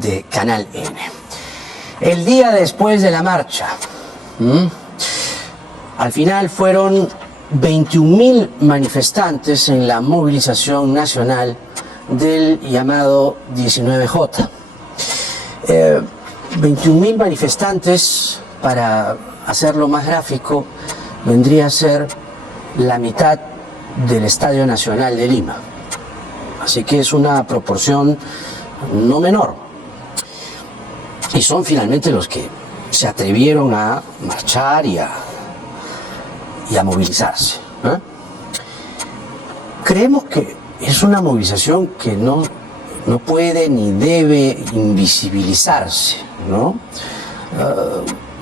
de Canal N. El día después de la marcha, al final fueron 21.000 manifestantes en la movilización nacional del llamado 19J. 21.000 manifestantes, para hacerlo más gráfico, vendría a ser la mitad del Estadio Nacional de Lima. Así que es una proporción no menor. Y son finalmente los que se atrevieron a marchar y a movilizarse. Creemos que es una movilización que no puede ni debe invisibilizarse, ¿no?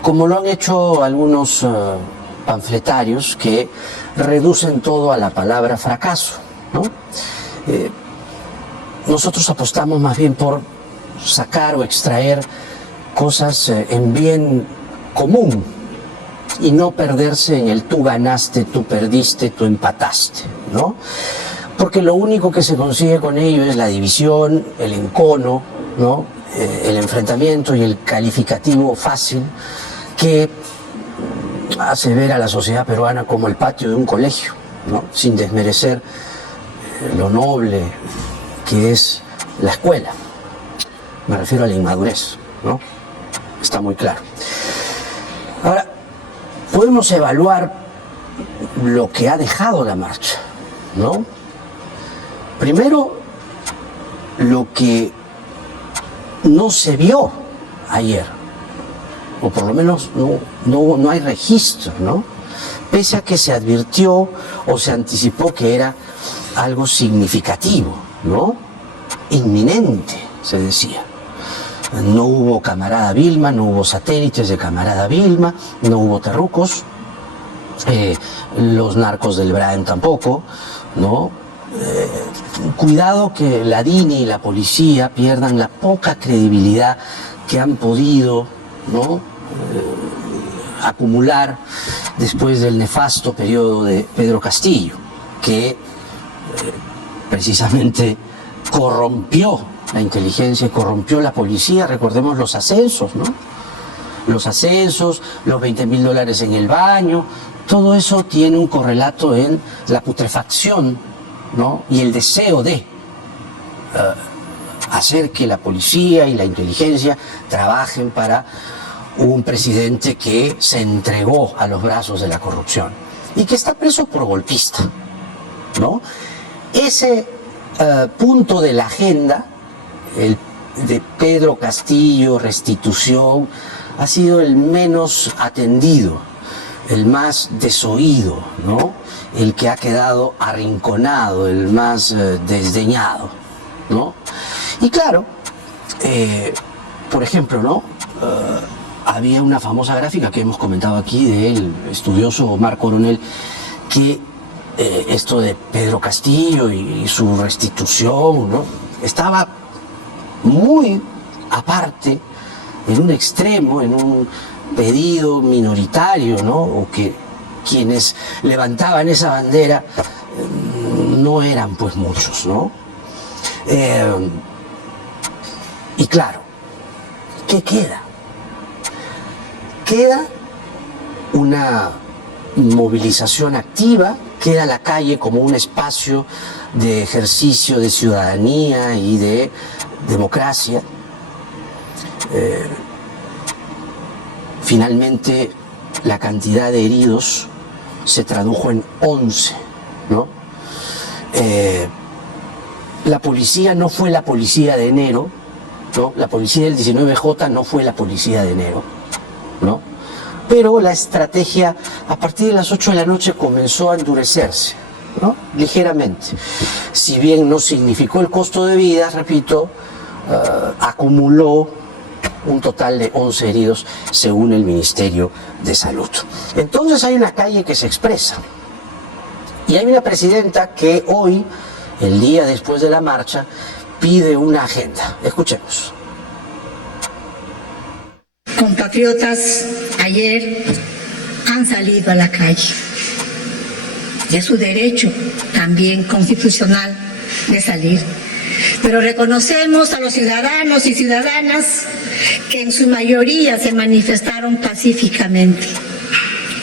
Como lo han hecho algunos panfletarios que reducen todo a la palabra fracaso, ¿no? Nosotros apostamos más bien por sacar o extraer cosas en bien común y no perderse en el tú ganaste, tú perdiste, tú empataste, ¿no? Porque lo único que se consigue con ello es la división, el encono, ¿no? El enfrentamiento y el calificativo fácil que hace ver a la sociedad peruana como el patio de un colegio, ¿no? Sin desmerecer lo noble que es la escuela. Me refiero a la inmadurez, ¿no? Está muy claro. Ahora, podemos evaluar lo que ha dejado la marcha, ¿no? Primero, lo que no se vio ayer, o por lo menos no hay registro, ¿no? Pese a que se advirtió o se anticipó que era algo significativo, ¿no? Inminente, se decía. No hubo camarada Vilma, no hubo satélites de camarada Vilma, no hubo terrucos, los narcos del Braen tampoco, ¿no? Cuidado que la DINI y la policía pierdan la poca credibilidad que han podido, ¿no? Acumular después del nefasto periodo de Pedro Castillo, que precisamente corrompió la inteligencia y corrompió la policía. Recordemos los ascensos, ¿no? Los ascensos, los $20.000 en el baño, todo eso tiene un correlato en la putrefacción, ¿no? Y el deseo de hacer que la policía y la inteligencia trabajen para un presidente que se entregó a los brazos de la corrupción y que está preso por golpista, ¿no? Ese punto de la agenda, el de Pedro Castillo, restitución, ha sido el menos atendido, el más desoído, ¿no? El que ha quedado arrinconado, el más desdeñado, ¿no? Y claro, por ejemplo, ¿no? Había una famosa gráfica que hemos comentado aquí del estudioso Omar Coronel, que esto de Pedro Castillo y su restitución, ¿no? Estaba muy aparte, en un extremo, en un pedido minoritario, ¿no? O que quienes levantaban esa bandera no eran pues muchos, ¿no? Y claro, ¿qué queda? Queda una movilización activa, queda la calle como un espacio de ejercicio de ciudadanía y de democracia. Finalmente, la cantidad de heridos se tradujo en 11, ¿no? La policía no fue la policía de enero, ¿no? La policía del 19J no fue la policía de enero, ¿no? Pero la estrategia a partir de las 8 de la noche comenzó a endurecerse, ¿no? Ligeramente. Si bien no significó el costo de vida, repito, acumuló un total de 11 heridos según el Ministerio de Salud. Entonces hay una calle que se expresa y hay una presidenta que hoy, el día después de la marcha, pide una agenda. Escuchemos. Compatriotas ayer han salido a la calle. Es su derecho también constitucional de salir. Pero reconocemos a los ciudadanos y ciudadanas que en su mayoría se manifestaron pacíficamente.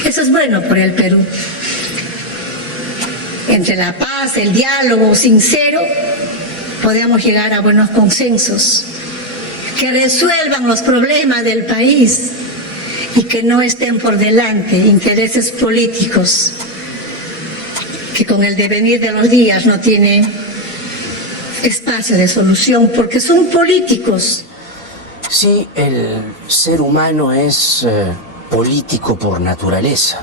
Eso es bueno por el Perú. Entre la paz, el diálogo sincero, podemos llegar a buenos consensos que resuelvan los problemas del país y que no estén por delante intereses políticos que con el devenir de los días no tienen espacio de solución porque son políticos. Sí, el ser humano es político por naturaleza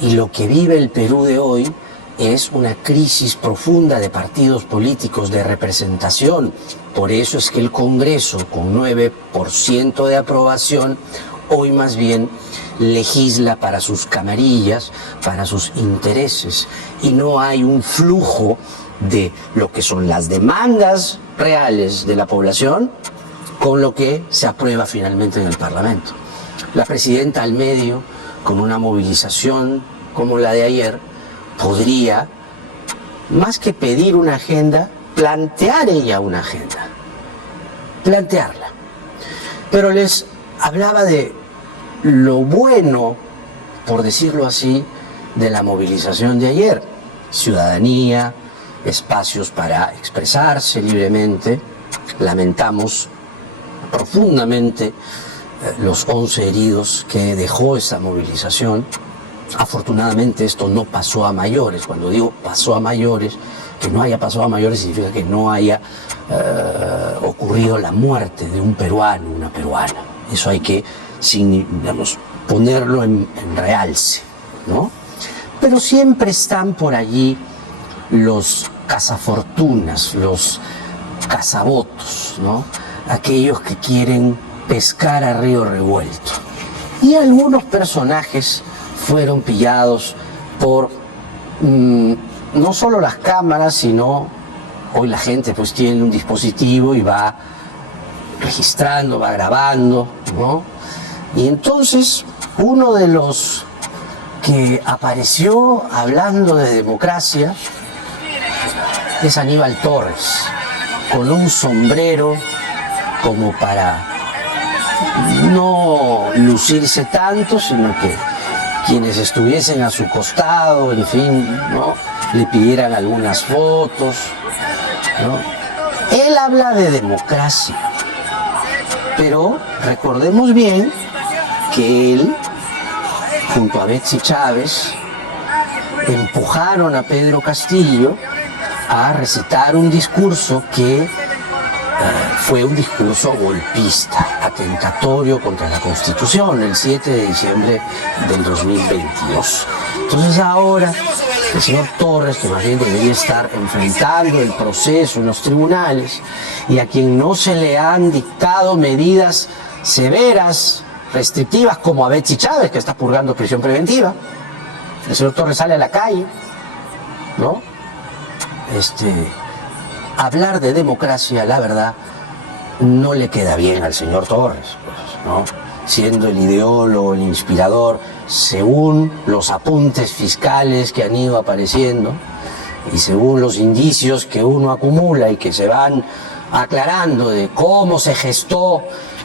y lo que vive el Perú de hoy es una crisis profunda de partidos políticos, de representación. Por eso es que el Congreso, con 9% de aprobación, hoy más bien legisla para sus camarillas, para sus intereses, y no hay un flujo de lo que son las demandas reales de la población con lo que se aprueba finalmente en el Parlamento. La presidenta al medio, con una movilización como la de ayer, podría, más que pedir una agenda, plantear ella una agenda, plantearla. Pero les hablaba de lo bueno, por decirlo así, de la movilización de ayer. Ciudadanía, espacios para expresarse libremente. Lamentamos profundamente los 11 heridos que dejó esa movilización. Afortunadamente esto no pasó a mayores. Cuando digo pasó a mayores, que no haya pasado a mayores significa que no haya ocurrido la muerte de un peruano, una peruana. Eso hay que, digamos, ponerlo en realce, ¿no? Pero siempre están por allí los cazafortunas, los cazavotos, ¿no? Aquellos que quieren pescar a río revuelto. Y algunos personajes fueron pillados por no solo las cámaras, sino hoy la gente pues tiene un dispositivo y va registrando, va grabando, ¿no? Y entonces uno de los que apareció hablando de democracia es Aníbal Torres, con un sombrero como para no lucirse tanto, sino que quienes estuviesen a su costado, en fin, ¿no?, le pidieran algunas fotos, ¿no? Él habla de democracia, pero recordemos bien que él, junto a Betsy Chávez, empujaron a Pedro Castillo a recitar un discurso que fue un discurso golpista, atentatorio contra la Constitución, el 7 de diciembre del 2022. Entonces ahora el señor Torres, que más bien debería estar enfrentando el proceso en los tribunales y a quien no se le han dictado medidas severas, restrictivas, como a Betsy Chávez, que está purgando prisión preventiva, el señor Torres sale a la calle, ¿no? Hablar de democracia, la verdad, no le queda bien al señor Torres, pues, ¿no? Siendo el ideólogo, el inspirador, según los apuntes fiscales que han ido apareciendo y según los indicios que uno acumula y que se van aclarando de cómo se gestó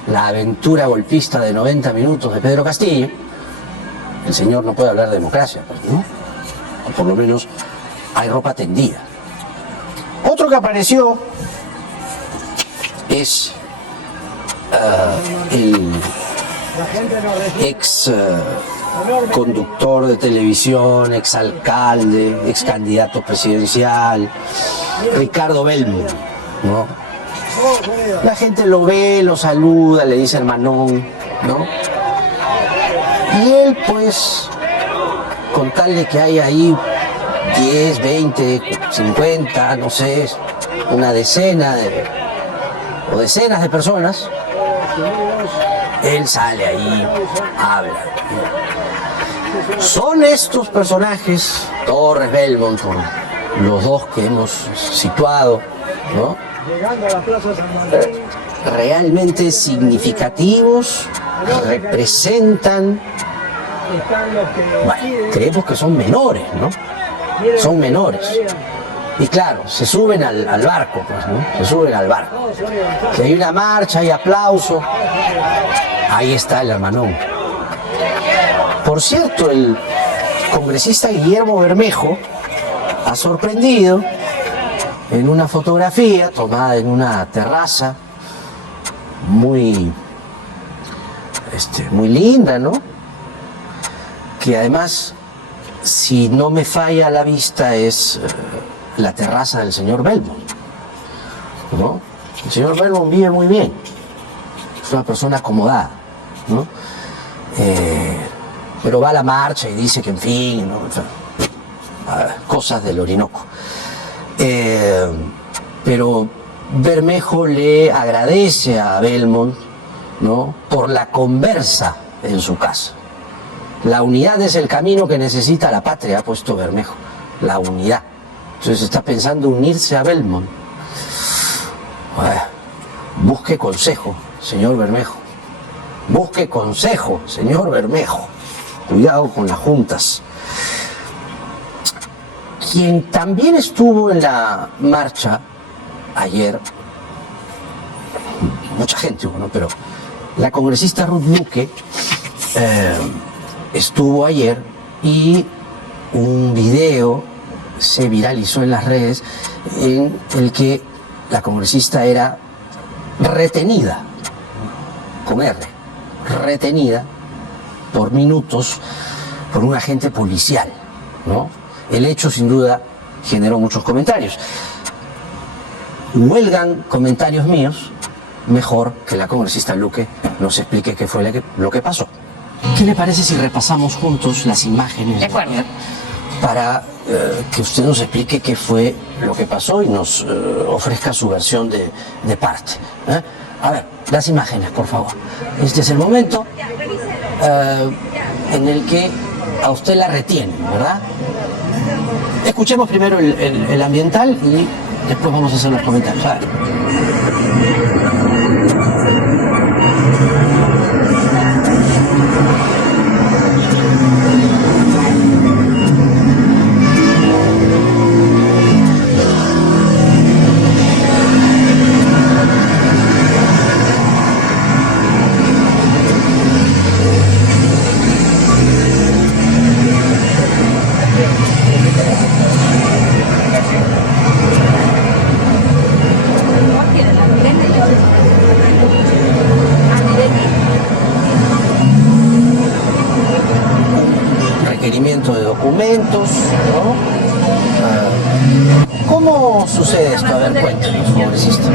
la aventura golpista de 90 minutos de Pedro Castillo, el señor no puede hablar de democracia, pues, ¿no? O por lo menos hay ropa tendida. Otro que apareció es el ex conductor de televisión, ex alcalde, ex candidato presidencial, Ricardo Belmont, ¿no? La gente lo ve, lo saluda, le dice hermanón, ¿no? Y él, pues, con tal de que hay ahí 10, 20, 50, no sé, una decena o decenas de personas, él sale ahí, habla. Son estos personajes, Torres, Belmont, los dos que hemos situado, ¿no?, realmente significativos, representan, bueno, creemos que son menores, ¿no? Son menores. Y claro, se suben al barco, pues, ¿no? Se suben al barco. Si hay una marcha, hay aplauso. Ahí está el hermanón. Por cierto, el congresista Guillermo Bermejo ha sorprendido en una fotografía tomada en una terraza muy linda, ¿no? Que además, si no me falla la vista, es la terraza del señor Belmont, ¿no? El señor Belmont vive muy bien, es una persona acomodada, ¿no? Pero va a la marcha y dice que en fin, ¿no? O sea, cosas del Orinoco. Pero Bermejo le agradece a Belmont, ¿no? Por la conversa en su casa. La unidad es el camino que necesita la patria, ha puesto Bermejo. La unidad. Entonces está pensando unirse a Belmont. Bueno, busque consejo, señor Bermejo. Busque consejo, señor Bermejo. Cuidado con las juntas. Quien también estuvo en la marcha ayer, mucha gente hubo, ¿no? Pero la congresista Ruth Luque estuvo ayer y un video se viralizó en las redes en el que la congresista era retenida, con R, retenida por minutos por un agente policial, ¿no? El hecho sin duda generó muchos comentarios. Huelgan comentarios míos, mejor que la congresista Luque nos explique qué fue lo que pasó. ¿Qué le parece si repasamos juntos las imágenes? De acuerdo. Para que usted nos explique qué fue lo que pasó y nos ofrezca su versión de parte. A ver, las imágenes, por favor. Este es el momento en el que a usted la retienen, ¿verdad? Escuchemos primero el ambiental y después vamos a hacer los comentarios. A ver. Requerimiento de documentos, ¿no? ¿Cómo sucede esto? A ver, cuéntanos, congresista.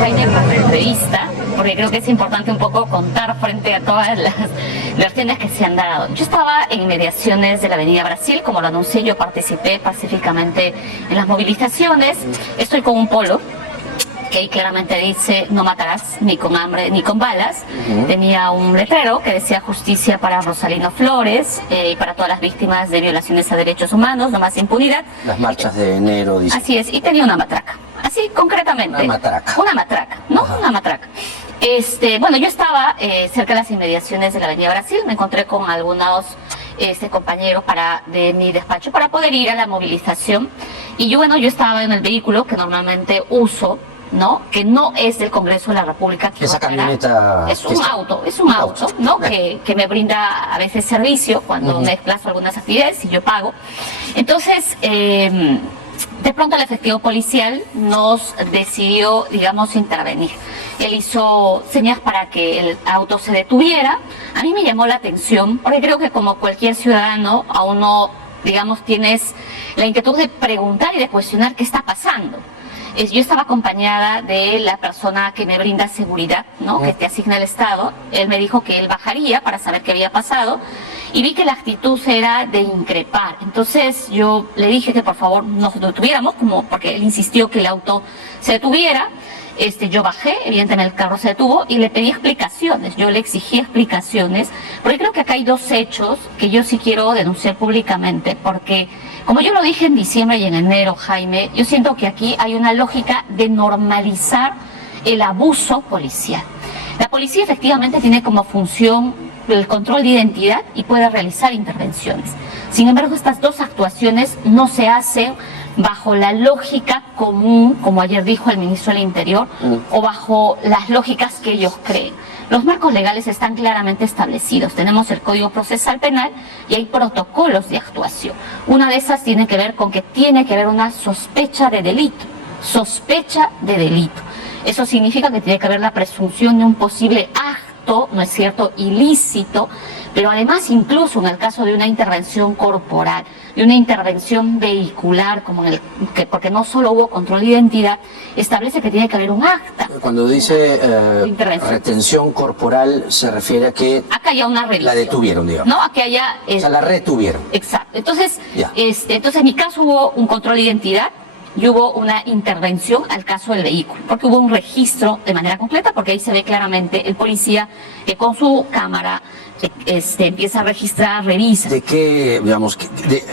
Jaime, por la entrevista, porque creo que es importante un poco contar frente a todas las versiones que se han dado. Yo estaba en inmediaciones de la Avenida Brasil, como lo anuncié, yo participé pacíficamente en las movilizaciones, estoy con un polo que ahí claramente dice no matarás ni con hambre ni con balas. Tenía un letrero que decía justicia para Rosalino Flores y para todas las víctimas de violaciones a derechos humanos, no más impunidad. Las marchas de enero, dice. Así es, y tenía una matraca, así concretamente. Una matraca. Una matraca, ¿no? Ajá. Una matraca. Bueno, yo estaba cerca de las inmediaciones de la Avenida Brasil, me encontré con algunos compañeros de mi despacho para poder ir a la movilización. Y yo estaba en el vehículo que normalmente uso, ¿no? Que no es del Congreso de la República. Que esa camioneta... Es un auto, ¿no? Que me brinda a veces servicio cuando me desplazo a algunas actividades y yo pago. Entonces, de pronto el efectivo policial nos decidió, intervenir. Él hizo señas para que el auto se detuviera. A mí me llamó la atención, porque creo que como cualquier ciudadano, a uno, tienes la inquietud de preguntar y de cuestionar qué está pasando. Yo estaba acompañada de la persona que me brinda seguridad, ¿no? Que te asigna el Estado. Él me dijo que él bajaría para saber qué había pasado y vi que la actitud era de increpar. Entonces yo le dije que por favor nos detuviéramos, porque él insistió que el auto se detuviera. Yo bajé, evidentemente el carro se detuvo y le pedí explicaciones, yo le exigí explicaciones, porque creo que acá hay dos hechos que yo sí quiero denunciar públicamente, porque como yo lo dije en diciembre y en enero, Jaime, yo siento que aquí hay una lógica de normalizar el abuso policial. La policía efectivamente tiene como función el control de identidad y puede realizar intervenciones. Sin embargo, estas dos actuaciones no se hacen bajo la lógica común, como ayer dijo el ministro del Interior, o bajo las lógicas que ellos creen. Los marcos legales están claramente establecidos. Tenemos el Código Procesal Penal y hay protocolos de actuación. Una de esas tiene que ver con que tiene que haber una sospecha de delito. Sospecha de delito. Eso significa que tiene que haber la presunción de un posible acto, ¿no es cierto?, ilícito, pero además incluso en el caso de una intervención corporal, de una intervención vehicular, como en porque no solo hubo control de identidad, establece que tiene que haber un acta. Cuando dice retención corporal, se refiere a que acá haya una revisión. La detuvieron, digamos. No, a que haya... o sea, la retuvieron. Exacto. Entonces, entonces, en mi caso hubo un control de identidad y hubo una intervención al caso del vehículo, porque hubo un registro de manera completa, porque ahí se ve claramente el policía que con su empieza a registrar, revisa. ¿De qué, digamos,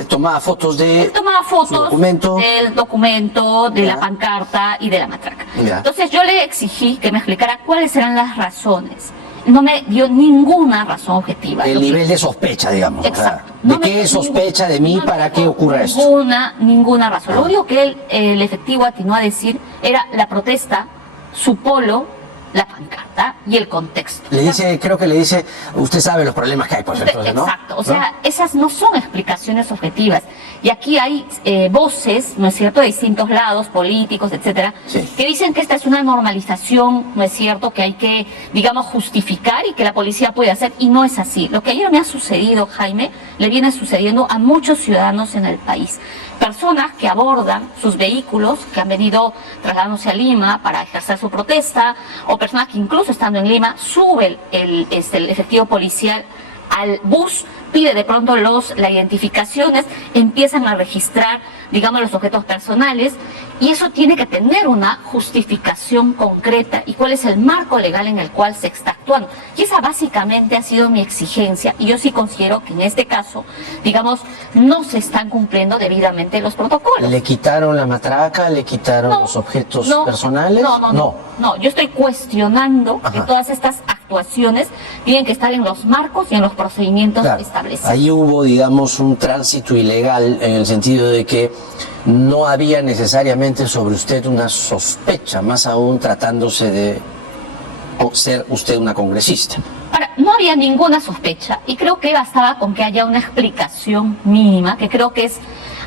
tomaba fotos de... Tomaba fotos documento, del documento, de la pancarta y de la matraca. Entonces yo le exigí que me explicara cuáles eran las razones. No me dio ninguna razón objetiva. El nivel de sospecha, digamos. Exacto. ¿De qué sospecha de mí para que ocurra esto? Ninguna razón. Lo único que el efectivo atinó a decir era la protesta, su polo, la pancarta y el contexto. Le dice, creo que le dice, usted sabe los problemas que hay, pues entonces, ¿no? Exacto, o sea, esas no son explicaciones objetivas. Y aquí hay voces, ¿no es cierto?, de distintos lados, políticos, etcétera, que dicen que esta es una normalización, ¿no es cierto?, que hay que, digamos, justificar y que la policía puede hacer, y no es así. Lo que ayer me ha sucedido, Jaime, le viene sucediendo a muchos ciudadanos en el país. Personas que abordan sus vehículos, que han venido trasladándose a Lima para ejercer su protesta, o personas que incluso estando en Lima suben el efectivo policial al bus, pide de pronto las identificaciones, empiezan a registrar, digamos, los objetos personales, y eso tiene que tener una justificación concreta y cuál es el marco legal en el cual se está actuando. Y esa básicamente ha sido mi exigencia, y yo sí considero que en este caso, digamos, no se están cumpliendo debidamente los protocolos. ¿Le quitaron la matraca? ¿Le quitaron los objetos personales? No, yo estoy cuestionando que todas estas actuaciones tienen que estar en los marcos y en los procedimientos establecidos. Ahí hubo, digamos, un tránsito ilegal en el sentido de que no había necesariamente sobre usted una sospecha, más aún tratándose de ser usted una congresista. Ahora, no había ninguna sospecha y creo que bastaba con que haya una explicación mínima, que creo que es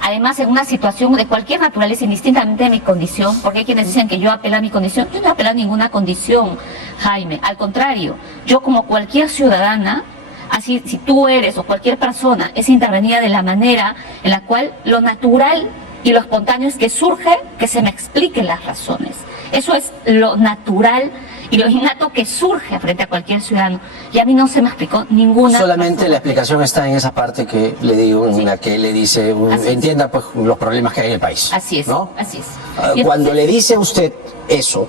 además en una situación de cualquier naturaleza, indistintamente de mi condición, porque hay quienes dicen que yo apelo a mi condición. Yo no apelo a ninguna condición, Jaime, al contrario, yo como cualquier ciudadana, así si tú eres o cualquier persona es intervenida de la manera en la cual lo natural y lo espontáneo es que surge, que se me expliquen las razones. Eso es lo natural y lo innato que surge frente a cualquier ciudadano. Y a mí no se me explicó ninguna Solamente razón. La explicación está en esa parte que le digo, en la que le dice, entienda pues los problemas que hay en el país. Así es, ¿no? así es. Cuando le dice a usted eso,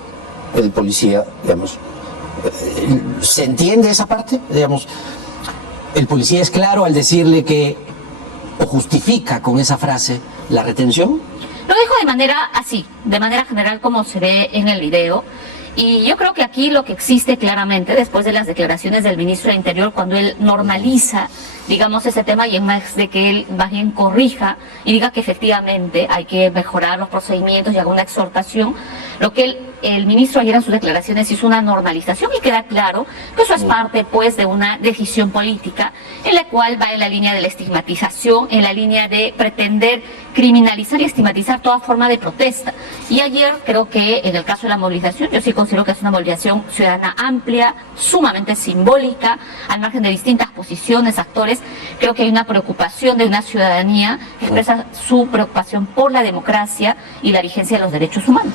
el policía, digamos, ¿se entiende esa parte? Digamos, el policía es claro al decirle que, o justifica con esa frase, la retención. Lo dijo de manera así, de manera general como se ve en el video. Y yo creo que aquí lo que existe claramente, después de las declaraciones del ministro del Interior, cuando él normaliza, digamos, ese tema y en más de que él más bien corrija y diga que efectivamente hay que mejorar los procedimientos y haga una exhortación, lo que el ministro ayer en sus declaraciones hizo una normalización y queda claro que eso es parte pues de una decisión política en la cual va en la línea de la estigmatización, en la línea de pretender criminalizar y estigmatizar toda forma de protesta. Y ayer creo que en el caso de la movilización, yo sí considero que es una movilización ciudadana amplia, sumamente simbólica, al margen de distintas posiciones, actores. Creo que hay una preocupación de una ciudadanía que expresa su preocupación por la democracia y la vigencia de los derechos humanos.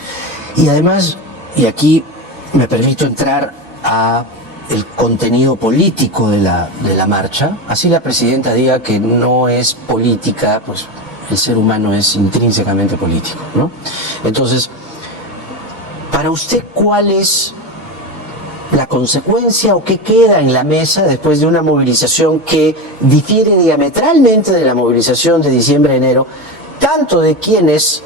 Y además, y aquí me permito entrar a el contenido político de la marcha, así la presidenta diga que no es política, pues el ser humano es intrínsecamente político, ¿no? Entonces, para usted, ¿cuál es la consecuencia o qué queda en la mesa después de una movilización que difiere diametralmente de la movilización de diciembre-enero, tanto de quienes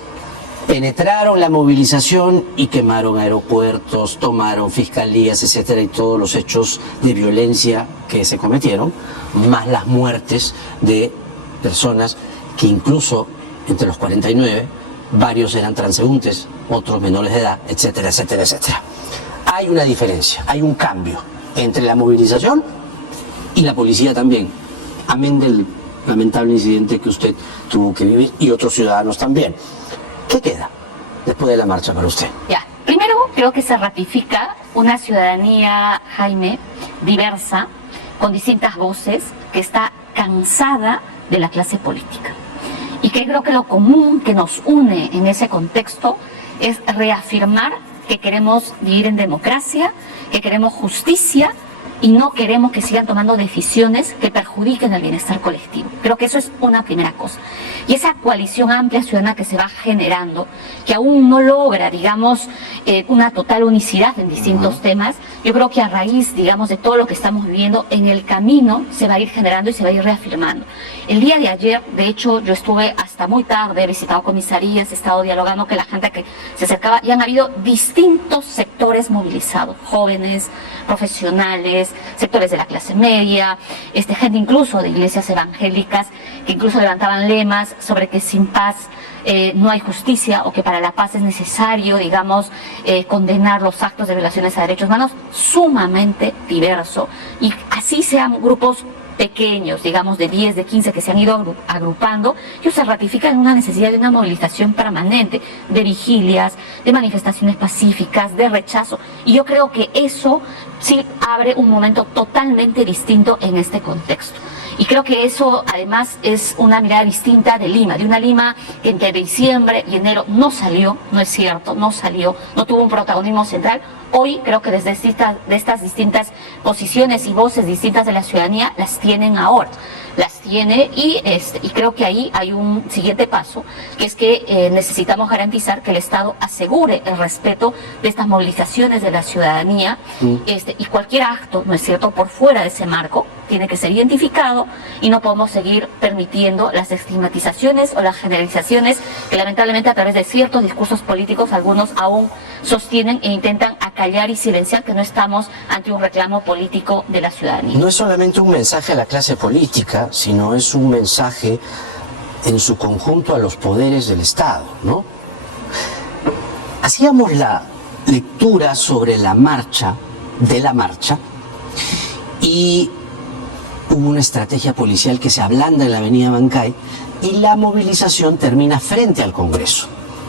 penetraron la movilización y quemaron aeropuertos, tomaron fiscalías, etcétera, y todos los hechos de violencia que se cometieron, más las muertes de personas que incluso entre los 49 varios eran transeúntes, otros menores de edad, etcétera, etcétera, etcétera. Hay una diferencia, hay un cambio entre la movilización y la policía también, amén del lamentable incidente que usted tuvo que vivir y otros ciudadanos también. ¿Qué queda después de la marcha para usted? Ya, primero creo que se ratifica una ciudadanía, Jaime, diversa, con distintas voces, que está cansada de la clase política. Y que creo que lo común que nos une en ese contexto es reafirmar que queremos vivir en democracia, que queremos justicia y no queremos que sigan tomando decisiones que perjudiquen el bienestar colectivo. Creo que eso es una primera cosa. Y esa coalición amplia ciudadana que se va generando, que aún no logra, digamos, una total unicidad en distintos temas, yo creo que a raíz, digamos, de todo lo que estamos viviendo, en el camino se va a ir generando y se va a ir reafirmando. El día de ayer, de hecho, yo estuve hasta muy tarde, he visitado comisarías, he estado dialogando con la gente que se acercaba y han habido distintos sectores movilizados, jóvenes, profesionales, sectores de la clase media, gente incluso de iglesias evangélicas que incluso levantaban lemas sobre que sin paz no hay justicia o que para la paz es necesario, digamos, condenar los actos de violaciones a derechos humanos, sumamente diverso. Y así sean grupos pequeños, digamos de 10, de 15 que se han ido agrupando, ellos se ratifican en una necesidad de una movilización permanente, de vigilias, de manifestaciones pacíficas, de rechazo. Y yo creo que eso sí abre un momento totalmente distinto en este contexto. Y creo que eso además es una mirada distinta de Lima, de una Lima que entre diciembre y enero no salió, no es cierto, no salió, no tuvo un protagonismo central. Hoy creo que desde estas distintas posiciones y voces distintas de la ciudadanía las tienen ahora, las tiene y creo que ahí hay un siguiente paso, que es que necesitamos garantizar que el Estado asegure el respeto de estas movilizaciones de la ciudadanía y cualquier acto, ¿no es cierto?, por fuera de ese marco tiene que ser identificado y no podemos seguir permitiendo las estigmatizaciones o las generalizaciones que lamentablemente a través de ciertos discursos políticos algunos aún sostienen e intentan acallar y silenciar que no estamos ante un reclamo político de la ciudadanía. No es solamente un mensaje a la clase política, sino es un mensaje en su conjunto a los poderes del Estado, ¿no? Hacíamos la lectura sobre la marcha, y hubo una estrategia policial que se ablanda en la avenida Bancay y la movilización termina frente al Congreso.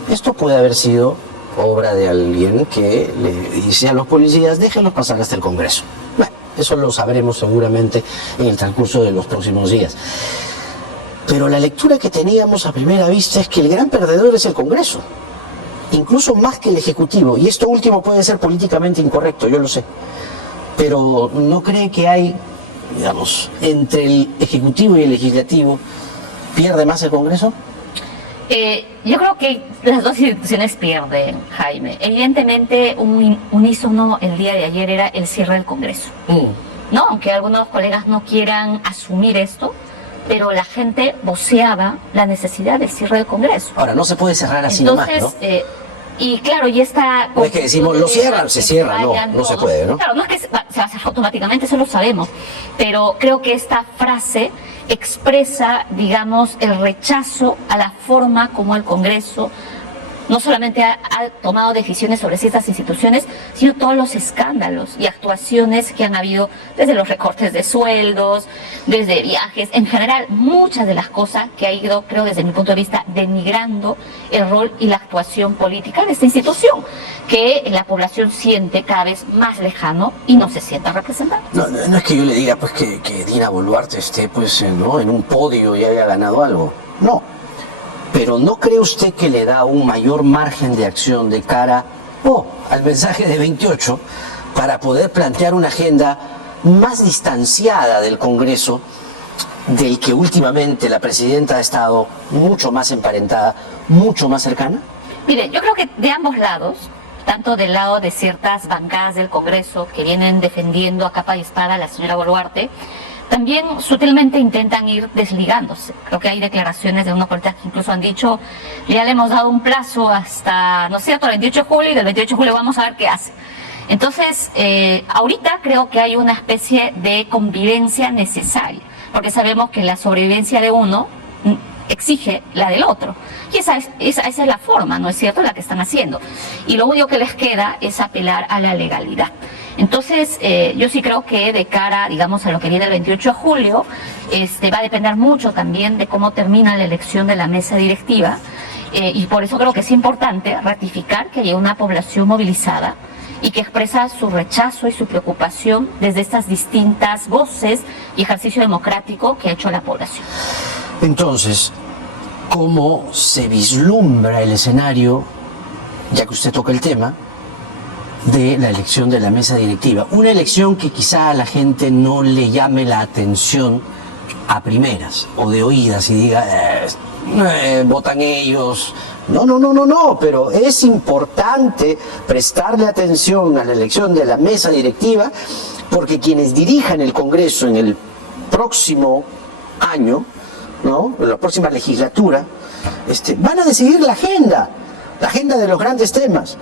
Esto puede haber sido obra de alguien que le dice a los policías, déjenlos pasar hasta el Congreso. Bueno, eso lo sabremos seguramente en el transcurso de los próximos días. Pero la lectura que teníamos a primera vista es que el gran perdedor es el Congreso, incluso más que el Ejecutivo. Y esto último puede ser políticamente incorrecto, yo lo sé. Pero ¿no cree que hay, digamos, entre el Ejecutivo y el Legislativo, pierde más el Congreso? Yo creo que las dos instituciones pierden, Jaime. Evidentemente, un unísono el día de ayer era el cierre del Congreso. ¿No? Aunque algunos colegas no quieran asumir esto, pero la gente voceaba la necesidad del cierre del Congreso. Ahora, no se puede cerrar así entonces, nomás, ¿no? Y claro, y esta... No es que decimos, lo cierran, se cierra, no se puede, ¿no? Claro, no es que se va a hacer automáticamente, eso lo sabemos, pero creo que esta frase expresa, digamos, el rechazo a la forma como el Congreso no solamente ha tomado decisiones sobre ciertas instituciones, sino todos los escándalos y actuaciones que han habido desde los recortes de sueldos, desde viajes, en general, muchas de las cosas que ha ido, creo desde mi punto de vista, denigrando el rol y la actuación política de esta institución, que la población siente cada vez más lejano y no se sienta representada. No es que yo le diga pues que Dina Boluarte esté pues ¿no?, en un podio y haya ganado algo, no. Pero ¿no cree usted que le da un mayor margen de acción de cara al mensaje de 28 para poder plantear una agenda más distanciada del Congreso, del que últimamente la presidenta ha estado mucho más emparentada, mucho más cercana? Mire, yo creo que de ambos lados, tanto del lado de ciertas bancadas del Congreso que vienen defendiendo a capa y espada a la señora Boluarte, también sutilmente intentan ir desligándose. Creo que hay declaraciones de unos colegas que incluso han dicho, ya le hemos dado un plazo hasta, ¿no es cierto?, el 28 de julio, y del 28 de julio vamos a ver qué hace. Entonces, ahorita creo que hay una especie de convivencia necesaria, porque sabemos que la sobrevivencia de uno exige la del otro. Y esa es la forma, ¿no es cierto?, la que están haciendo. Y lo único que les queda es apelar a la legalidad. Entonces, yo sí creo que de cara, digamos, a lo que viene el 28 de julio, va a depender mucho también de cómo termina la elección de la mesa directiva. Y por eso creo que es importante ratificar que hay una población movilizada y que expresa su rechazo y su preocupación desde estas distintas voces y ejercicio democrático que ha hecho la población. Entonces, ¿cómo se vislumbra el escenario, ya que usted toca el tema, de la elección de la mesa directiva? Una elección que quizá a la gente no le llame la atención a primeras o de oídas y diga, votan ellos. No, pero es importante prestarle atención a la elección de la mesa directiva, porque quienes dirijan el Congreso en el próximo año, ¿no?, en la próxima legislatura, van a decidir la agenda de los grandes temas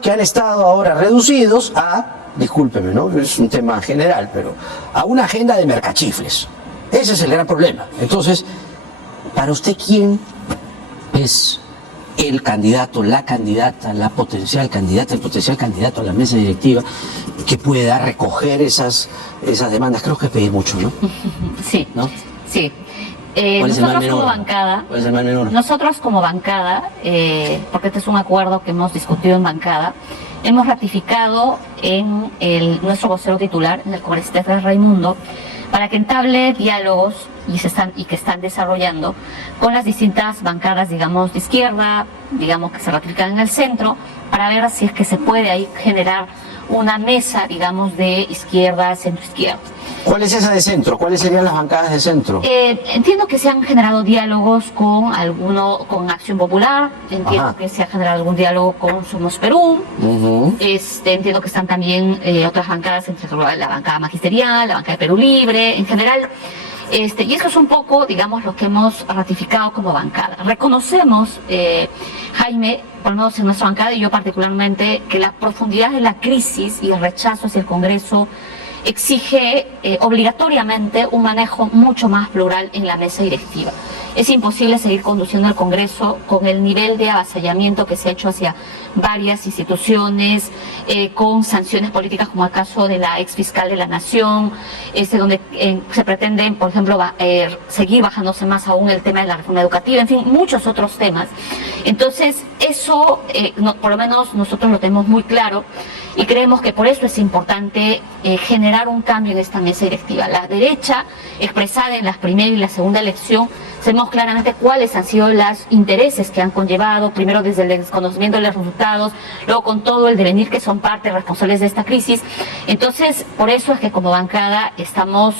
que han estado ahora reducidos a, discúlpeme, ¿no?, es un tema general, pero a una agenda de mercachifles. Ese es el gran problema. Entonces, para usted, ¿quién es el candidato, la candidata, la potencial candidata, el potencial candidato a la mesa directiva que pueda recoger esas demandas? Creo que es pedir mucho, ¿no? Sí, ¿no? Sí. ¿Cuál es el mal menor? ¿Cuál es el mal menor? Nosotros como bancada, porque este es un acuerdo que hemos discutido en bancada, hemos ratificado en nuestro vocero titular, en el congresista Raimundo, para que entable diálogos y que están desarrollando con las distintas bancadas, digamos, de izquierda, digamos, que se ratifican en el centro, para ver si es que se puede ahí generar una mesa, digamos, de izquierda, centro-izquierda. ¿Cuál es esa de centro? ¿Cuáles serían las bancadas de centro? Entiendo que se han generado diálogos con Acción Popular, entiendo Ajá. que se ha generado algún diálogo con Somos Perú, entiendo que están también otras bancadas, entre la bancada magisterial, la bancada de Perú Libre, en general. Y eso es un poco, digamos, lo que hemos ratificado como bancada. Reconocemos, Jaime, por lo menos en nuestra bancada y yo particularmente, que la profundidad de la crisis y el rechazo hacia el Congreso exige obligatoriamente un manejo mucho más plural en la mesa directiva. Es imposible seguir conduciendo el Congreso con el nivel de avasallamiento que se ha hecho hacia varias instituciones, con sanciones políticas como el caso de la ex fiscal de la Nación, donde se pretende, por ejemplo, seguir bajándose más aún el tema de la reforma educativa, en fin, muchos otros temas. Entonces, eso, por lo menos nosotros lo tenemos muy claro y creemos que por eso es importante generar un cambio en esta mesa directiva. La derecha, expresada en la primera y la segunda elección, sabemos claramente cuáles han sido los intereses que han conllevado, primero desde el desconocimiento de los resultados, luego con todo el devenir que son parte responsables de esta crisis. Entonces, por eso es que como bancada estamos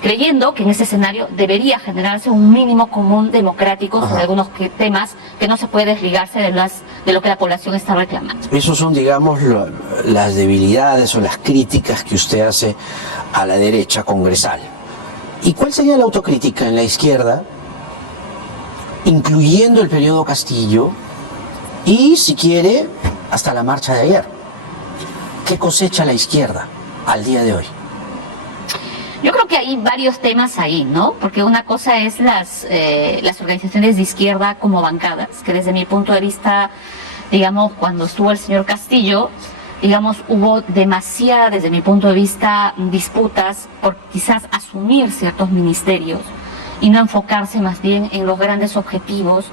creyendo que en ese escenario debería generarse un mínimo común democrático sobre algunos temas que no se puede desligarse de lo que la población está reclamando. Esos son, digamos, las debilidades o las críticas que usted hace a la derecha congresal. ¿Y cuál sería la autocrítica en la izquierda, incluyendo el periodo Castillo y, si quiere, hasta la marcha de ayer? ¿Qué cosecha la izquierda al día de hoy? Yo creo que hay varios temas ahí, ¿no? Porque una cosa es las organizaciones de izquierda como bancadas, que desde mi punto de vista, digamos, cuando estuvo el señor Castillo, digamos, hubo demasiada, desde mi punto de vista, disputas por quizás asumir ciertos ministerios y no enfocarse más bien en los grandes objetivos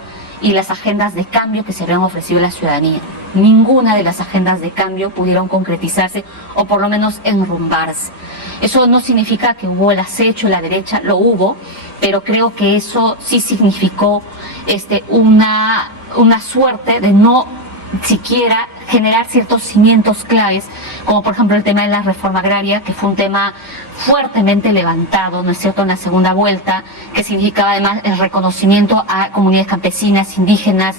y las agendas de cambio que se habían ofrecido a la ciudadanía. Ninguna de las agendas de cambio pudieron concretizarse o por lo menos enrumbarse. Eso no significa que hubo el acecho en la derecha, lo hubo, pero creo que eso sí significó una suerte de no siquiera generar ciertos cimientos claves, como por ejemplo el tema de la reforma agraria, que fue un tema fuertemente levantado, ¿no es cierto?, en la segunda vuelta, que significaba además el reconocimiento a comunidades campesinas, indígenas,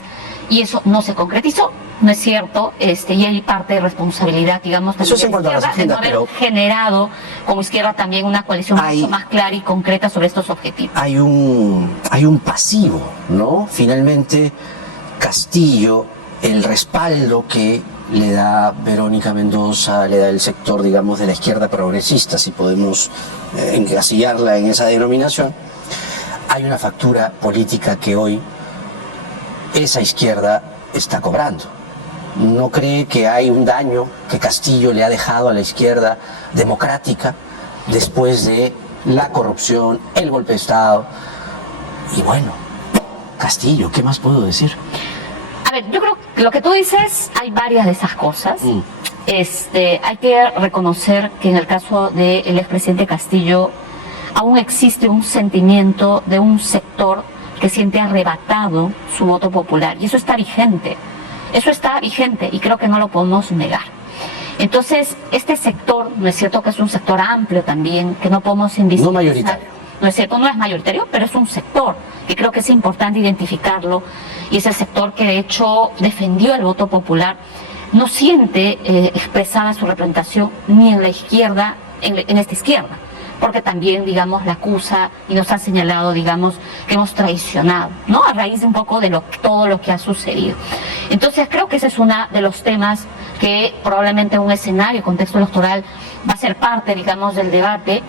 y eso no se concretizó, ¿no es cierto? Y hay parte de responsabilidad, digamos, eso es en cuanto a las agendas, de no haber generado como izquierda también una coalición mucho más clara y concreta sobre estos objetivos. Hay un pasivo, ¿no? Finalmente, Castillo, el respaldo que le da Verónica Mendoza, le da el sector, digamos, de la izquierda progresista, si podemos encasillarla en esa denominación, hay una factura política que hoy esa izquierda está cobrando. ¿No cree que hay un daño que Castillo le ha dejado a la izquierda democrática después de la corrupción, el golpe de Estado? Y bueno, Castillo, ¿qué más puedo decir? A ver, yo creo que lo que tú dices, hay varias de esas cosas. Hay que reconocer que en el caso del expresidente Castillo aún existe un sentimiento de un sector que siente arrebatado su voto popular, y eso está vigente. Eso está vigente y creo que no lo podemos negar. Entonces, este sector, ¿no es cierto que es un sector amplio también, que no podemos invisibilizar? No mayoritario. No es cierto, no es mayoritario, pero es un sector que creo que es importante identificarlo, y es el sector que de hecho defendió el voto popular. No siente expresada su representación ni en la izquierda, en esta izquierda, porque también, digamos, la acusa y nos ha señalado, digamos, que hemos traicionado, ¿no? A raíz de un poco de todo lo que ha sucedido. Entonces, creo que ese es uno de los temas que probablemente en un escenario, contexto electoral, va a ser parte, digamos, del debate.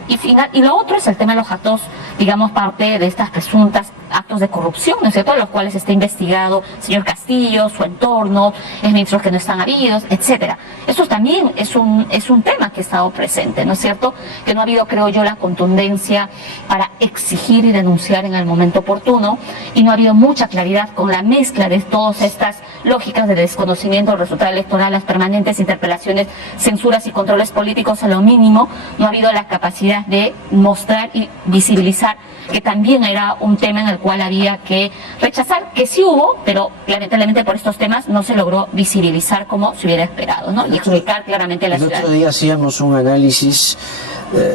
Y lo otro es el tema de los actos, digamos, parte de estas presuntas actos de corrupción, ¿no es cierto?, de los cuales está investigado el señor Castillo, su entorno, ministros que no están habidos, etcétera. Eso también es un tema que ha estado presente, ¿no es cierto?, que no ha habido, creo yo, la contundencia para exigir y denunciar en el momento oportuno, y no ha habido mucha claridad con la mezcla de todas estas lógicas de desconocimiento del resultado electoral, las permanentes interpelaciones, censuras y controles políticos a lo mínimo. No ha habido la capacidad de mostrar y visibilizar que también era un tema en el cual había que rechazar, que sí hubo, pero lamentablemente por estos temas no se logró visibilizar como se hubiera esperado, ¿no? Y explicar claramente a la ciudad. El otro día hacíamos un análisis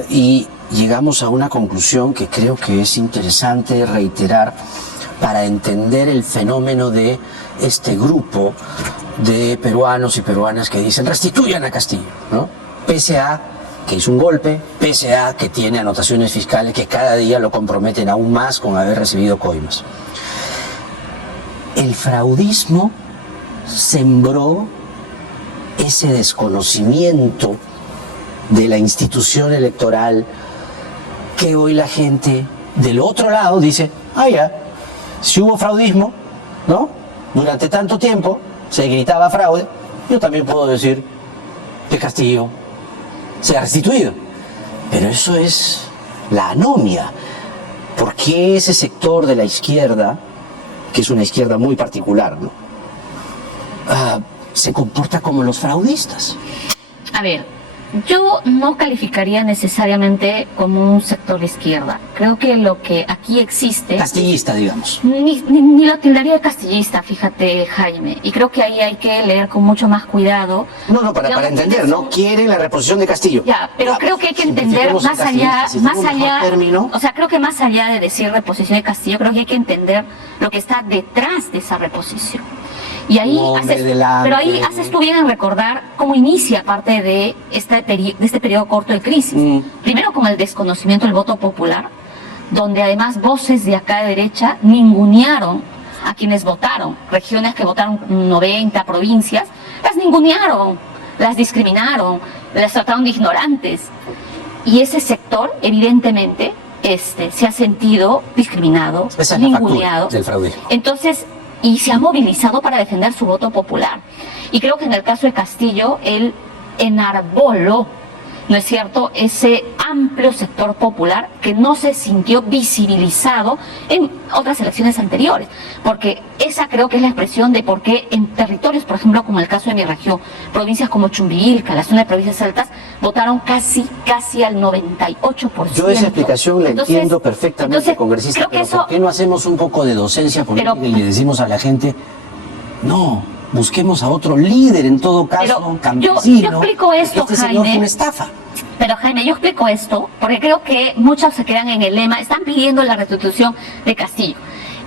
y llegamos a una conclusión que creo que es interesante reiterar para entender el fenómeno de este grupo de peruanos y peruanas que dicen restituyan a Castillo, ¿no? Pese a que hizo un golpe, pese a que tiene anotaciones fiscales que cada día lo comprometen aún más con haber recibido coimas. El fraudismo sembró ese desconocimiento de la institución electoral que hoy la gente del otro lado dice, ya, si hubo fraudismo, ¿no?, durante tanto tiempo se gritaba fraude, yo también puedo decir que Castillo se ha restituido. Pero eso es la anomia. ¿Por qué ese sector de la izquierda, que es una izquierda muy particular, ¿no?, se comporta como los fraudistas? A ver, yo no calificaría necesariamente como un sector de izquierda. Creo que lo que aquí existe... Castillista, digamos. Ni lo tildaría de castillista, fíjate, Jaime. Y creo que ahí hay que leer con mucho más cuidado. No, para entender, ¿no? Quieren la reposición de Castillo. Ya, pero creo que hay que entender más allá, o sea, creo que más allá de decir reposición de Castillo, creo que hay que entender lo que está detrás de esa reposición. Y ahí haces tú bien en recordar cómo inicia parte de este periodo corto de crisis. Primero con el desconocimiento del voto popular, donde además voces de acá de derecha ningunearon a quienes votaron. Regiones que votaron 90 provincias, las ningunearon, las discriminaron, las trataron de ignorantes. Y ese sector, evidentemente, se ha sentido discriminado, esa es ninguneado. Del fraude. Entonces, y se ha movilizado para defender su voto popular. Y creo que en el caso de Castillo, él enarboló, ¿no es cierto?, ese amplio sector popular que no se sintió visibilizado en otras elecciones anteriores. Porque esa creo que es la expresión de por qué en territorios, por ejemplo, como el caso de mi región, provincias como Chumbivilca, la zona de provincias altas, votaron casi al 98%. Yo esa explicación la entiendo perfectamente, congresista, pero ¿por qué no hacemos un poco de docencia política y le decimos a la gente, no, busquemos a otro líder, en todo caso, campesino? Yo explico esto, Jaime. Es una estafa. Pero Jaime, yo explico esto porque creo que muchos se quedan en el lema, están pidiendo la restitución de Castillo.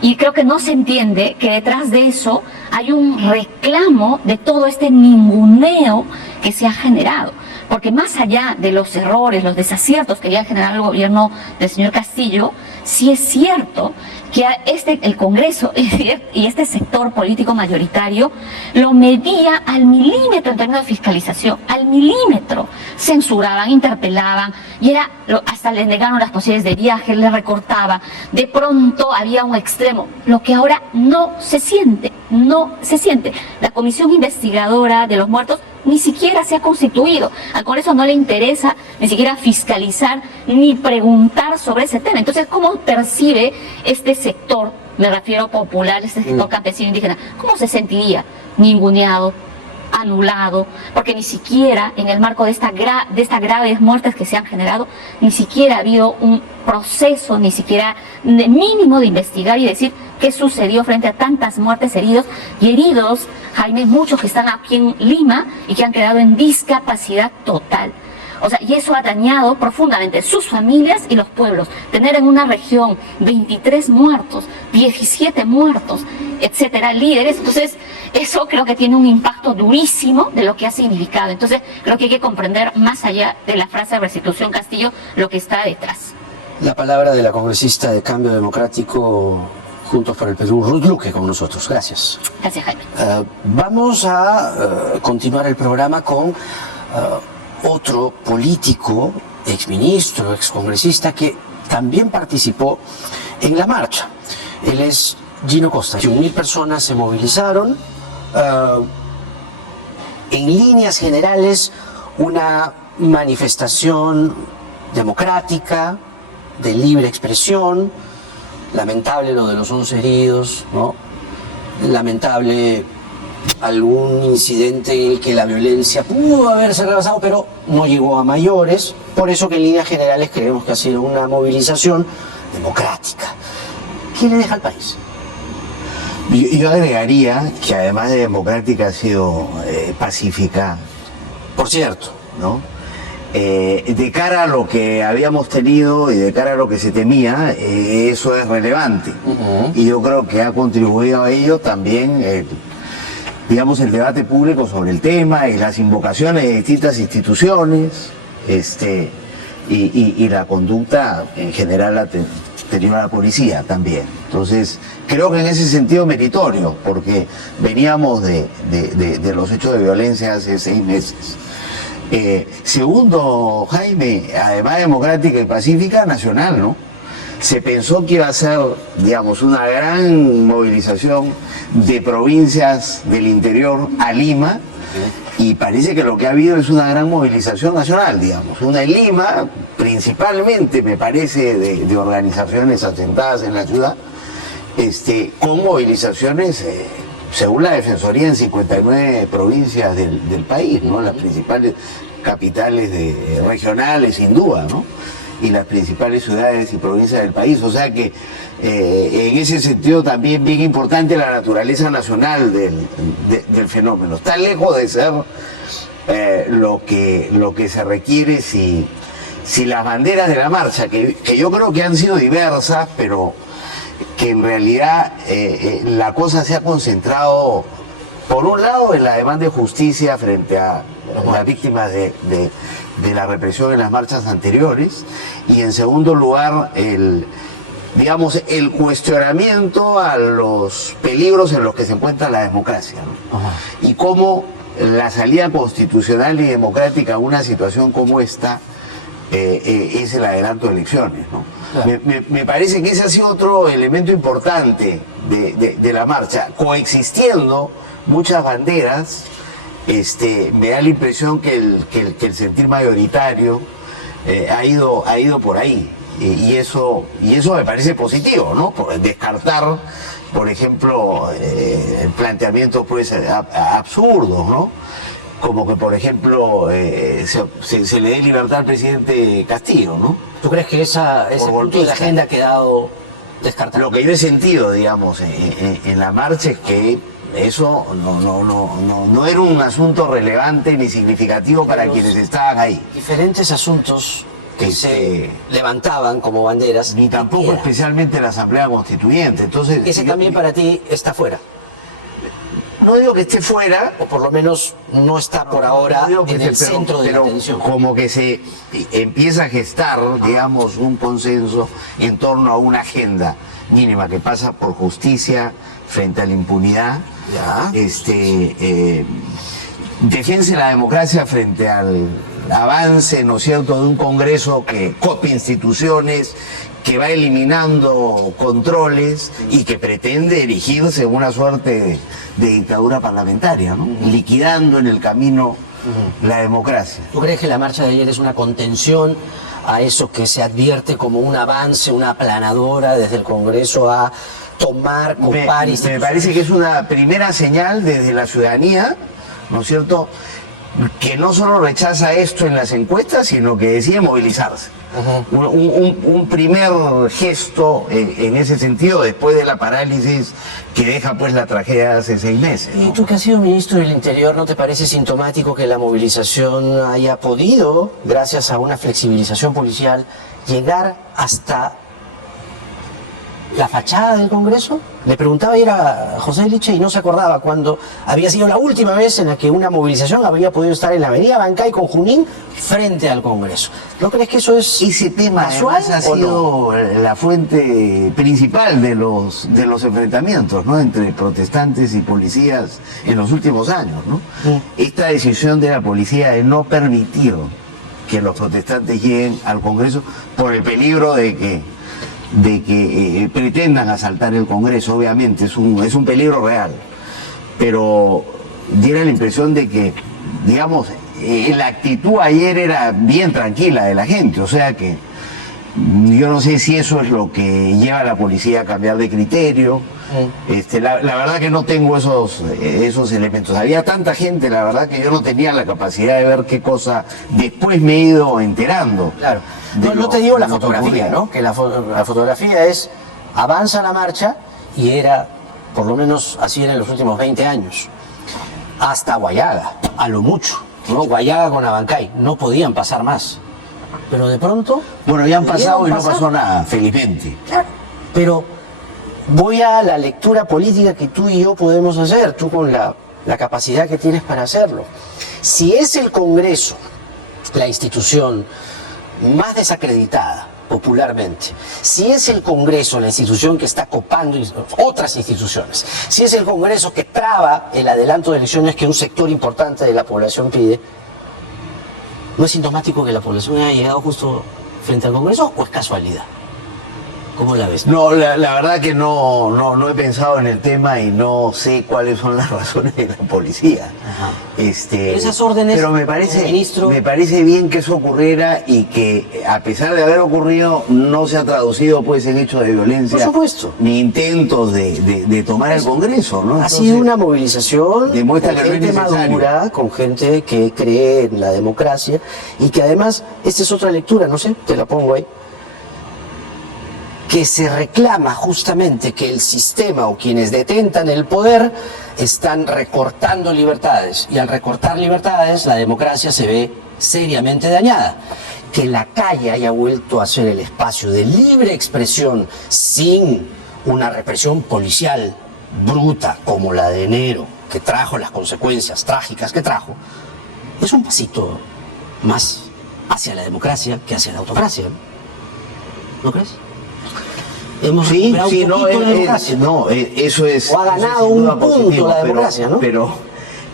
Y creo que no se entiende que detrás de eso hay un reclamo de todo este ninguneo que se ha generado. porque más allá de los errores, los desaciertos que había generado el gobierno del señor Castillo, sí es cierto que el Congreso y este sector político mayoritario lo medía al milímetro en términos de fiscalización, al milímetro. Censuraban, interpelaban, y hasta les negaron las posibilidades de viaje, les recortaban. De pronto había un extremo, lo que ahora no se siente. La comisión investigadora de los muertos ni siquiera se ha constituido. Al Congreso no le interesa ni siquiera fiscalizar ni preguntar sobre ese tema. Entonces, ¿cómo percibe este sector, me refiero popular, este sector campesino indígena, cómo se sentiría? Ninguneado, anulado, porque ni siquiera en el marco de estas graves muertes que se han generado, ni siquiera ha habido un proceso, ni siquiera mínimo de investigar y decir qué sucedió frente a tantas muertes, heridos, Jaime, muchos que están aquí en Lima y que han quedado en discapacidad total. O sea, y eso ha dañado profundamente sus familias y los pueblos. Tener en una región 23 muertos, 17 muertos, etcétera, líderes, entonces eso creo que tiene un impacto durísimo de lo que ha significado. Entonces creo que hay que comprender más allá de la frase de Restitución Castillo lo que está detrás. La palabra de la congresista de Cambio Democrático, Juntos por el Perú, Ruth Luque, con nosotros. Gracias. Gracias, Jaime. Vamos a continuar el programa con otro político, exministro, excongresista, que también participó en la marcha. Él es Gino Costa. 1.000 personas se movilizaron. En líneas generales, una manifestación democrática, de libre expresión. Lamentable lo de los 11 heridos, ¿no? Lamentable algún incidente en el que la violencia pudo haberse rebasado, pero no llegó a mayores. Por eso que en líneas generales creemos que ha sido una movilización democrática. ¿Qué le deja al país? Yo agregaría que además de democrática ha sido pacífica. Por cierto, ¿no? De cara a lo que habíamos tenido y de cara a lo que se temía, eso es relevante. Y yo creo que ha contribuido a ello también, digamos, el debate público sobre el tema y las invocaciones de distintas instituciones, y la conducta en general anterior a la policía también. Entonces, creo que en ese sentido meritorio, porque veníamos de los hechos de violencia hace 6 meses. Segundo, Jaime, además democrática y pacífica, nacional, ¿no? Se pensó que iba a ser, digamos, una gran movilización de provincias del interior a Lima, y parece que lo que ha habido es una gran movilización nacional, digamos. Una en Lima, principalmente, me parece, de organizaciones asentadas en la ciudad, con movilizaciones, según la Defensoría, en 59 provincias del país, ¿no? Las principales capitales regionales, sin duda, ¿no? Y las principales ciudades y provincias del país. O sea que en ese sentido también bien importante la naturaleza nacional del fenómeno. Está lejos de ser lo que se requiere si las banderas de la marcha, que yo creo que han sido diversas, pero que en realidad la cosa se ha concentrado, por un lado, en la demanda de justicia frente a las víctimas de la represión en las marchas anteriores, y en segundo lugar, el cuestionamiento a los peligros en los que se encuentra la democracia, ¿no? Y cómo la salida constitucional y democrática a una situación como esta es el adelanto de elecciones, ¿no? Claro. Me parece que ese ha sido otro elemento importante de la marcha. Coexistiendo muchas banderas, me da la impresión que el sentir mayoritario ha ido por ahí. Y eso me parece positivo, ¿no? Descartar, por ejemplo, planteamientos pues absurdos, ¿no? Como que, por ejemplo, se le dé libertad al presidente Castillo, ¿no? ¿Tú crees que ese punto de la agenda ha quedado descartado? Lo que yo he sentido, digamos, en la marcha es que eso no era un asunto relevante ni significativo para quienes estaban ahí. Diferentes asuntos que se levantaban como banderas. Ni tampoco especialmente la Asamblea Constituyente. Entonces, ese también para ti está fuera. No digo que esté fuera, O por lo menos no está por ahora no digo que en el esté, centro de la pero atención. como que se empieza a gestar, digamos, un consenso en torno a una agenda mínima que pasa por justicia frente a la impunidad, Ya. defensa de la democracia frente al avance, ¿no es cierto?, de un Congreso que copia instituciones, que va eliminando controles y que pretende erigirse en una suerte de dictadura parlamentaria, ¿no? Liquidando en el camino la democracia. ¿Tú crees que la marcha de ayer es una contención a eso que se advierte como un avance, una aplanadora desde el Congreso a tomar, copar Me parece que es una primera señal desde la ciudadanía, ¿no es cierto?, que no solo rechaza esto en las encuestas, sino que decide movilizarse. Un primer gesto en ese sentido, después de la parálisis que deja pues la tragedia de hace 6 meses, ¿no? Y tú que has sido ministro del Interior, ¿no te parece sintomático que la movilización haya podido, gracias a una flexibilización policial, llegar hasta la fachada del Congreso? Le preguntaba ayer a José Liche y no se acordaba cuando había sido la última vez en la que una movilización había podido estar en la avenida Bancay con Junín frente al Congreso. ¿No crees que eso es Ese tema casual además ha o no? sido la fuente principal de los enfrentamientos, ¿no?, entre protestantes y policías en los últimos años, ¿no? Esta decisión de la policía de no permitir que los protestantes lleguen al Congreso por el peligro de que pretendan asaltar el Congreso, obviamente, es un peligro real, pero diera la impresión de que, digamos, la actitud ayer era bien tranquila de la gente, o sea que yo no sé si eso es lo que lleva a la policía a cambiar de criterio. La verdad que no tengo esos elementos. Había tanta gente, la verdad que yo no tenía la capacidad de ver qué cosa. Después me he ido enterando. Claro. de No lo- te digo de la lo que fotografía, ocurría. ¿no? Que la fotografía es, avanza la marcha y era, por lo menos así era en los últimos 20 años, hasta Guayaga, a lo mucho, ¿no? Guayaga con Abancay, no podían pasar más. Pero de pronto... Bueno, ya han pasado y pudieron no pasar. pasó nada, felizmente. Claro, pero voy a la lectura política que tú y yo podemos hacer, tú con la capacidad que tienes para hacerlo. Si es el Congreso la institución más desacreditada popularmente, si es el Congreso la institución que está copando otras instituciones, si es el Congreso que traba el adelanto de elecciones que un sector importante de la población pide, ¿no es sintomático que la población haya llegado justo frente al Congreso o es casualidad? ¿Cómo la ves? No, la verdad que no he pensado en el tema y no sé cuáles son las razones de la policía. Ajá. Esas órdenes, pero me parece bien que eso ocurriera y que a pesar de haber ocurrido no se ha traducido pues en hechos de violencia. Por supuesto. Ni intentos de tomar el Congreso, ¿no? Ha sido una movilización demuestra con que no es gente necesario. madura, con gente que cree en la democracia y que además, esta es otra lectura, no sé, te la pongo ahí, que se reclama justamente que el sistema o quienes detentan el poder están recortando libertades y al recortar libertades la democracia se ve seriamente dañada. Que la calle haya vuelto a ser el espacio de libre expresión sin una represión policial bruta como la de enero, que trajo las consecuencias trágicas que trajo, es un pasito más hacia la democracia que hacia la autocracia, ¿no crees? Hemos Sí, recuperado sí, un no, poquito la democracia. eso es. O ha eso es ganado sin duda un punto positivo, la democracia, ¿no?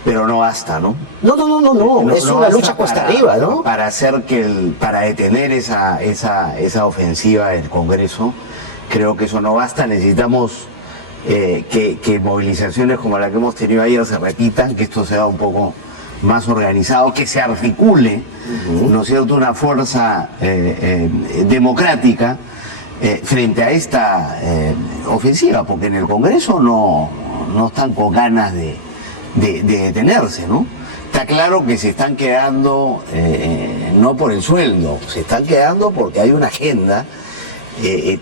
Pero no basta, ¿no? No, es No una basta lucha cuesta arriba, ¿no? Para hacer para detener esa ofensiva del Congreso, creo que eso no basta. Necesitamos que movilizaciones como la que hemos tenido ayer se repitan, que esto sea un poco más organizado, que se articule, ¿no es cierto?, una fuerza democrática frente a esta ofensiva, porque en el Congreso no están con ganas de detenerse, ¿no? Está claro que se están quedando no por el sueldo, se están quedando porque hay una agenda,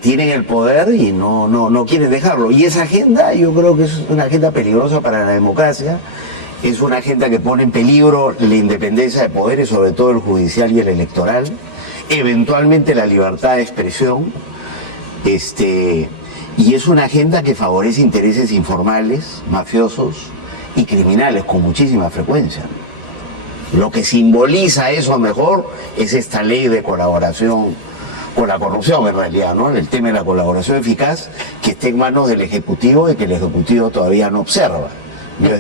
tienen el poder y no quieren dejarlo. Y esa agenda yo creo que es una agenda peligrosa para la democracia, es una agenda que pone en peligro la independencia de poderes, sobre todo el judicial y el electoral, eventualmente la libertad de expresión, y es una agenda que favorece intereses informales, mafiosos, y criminales con muchísima frecuencia. Lo que simboliza eso mejor es esta ley de colaboración con la corrupción, en realidad, ¿no? El tema de la colaboración eficaz que esté en manos del Ejecutivo y que el Ejecutivo todavía no observa.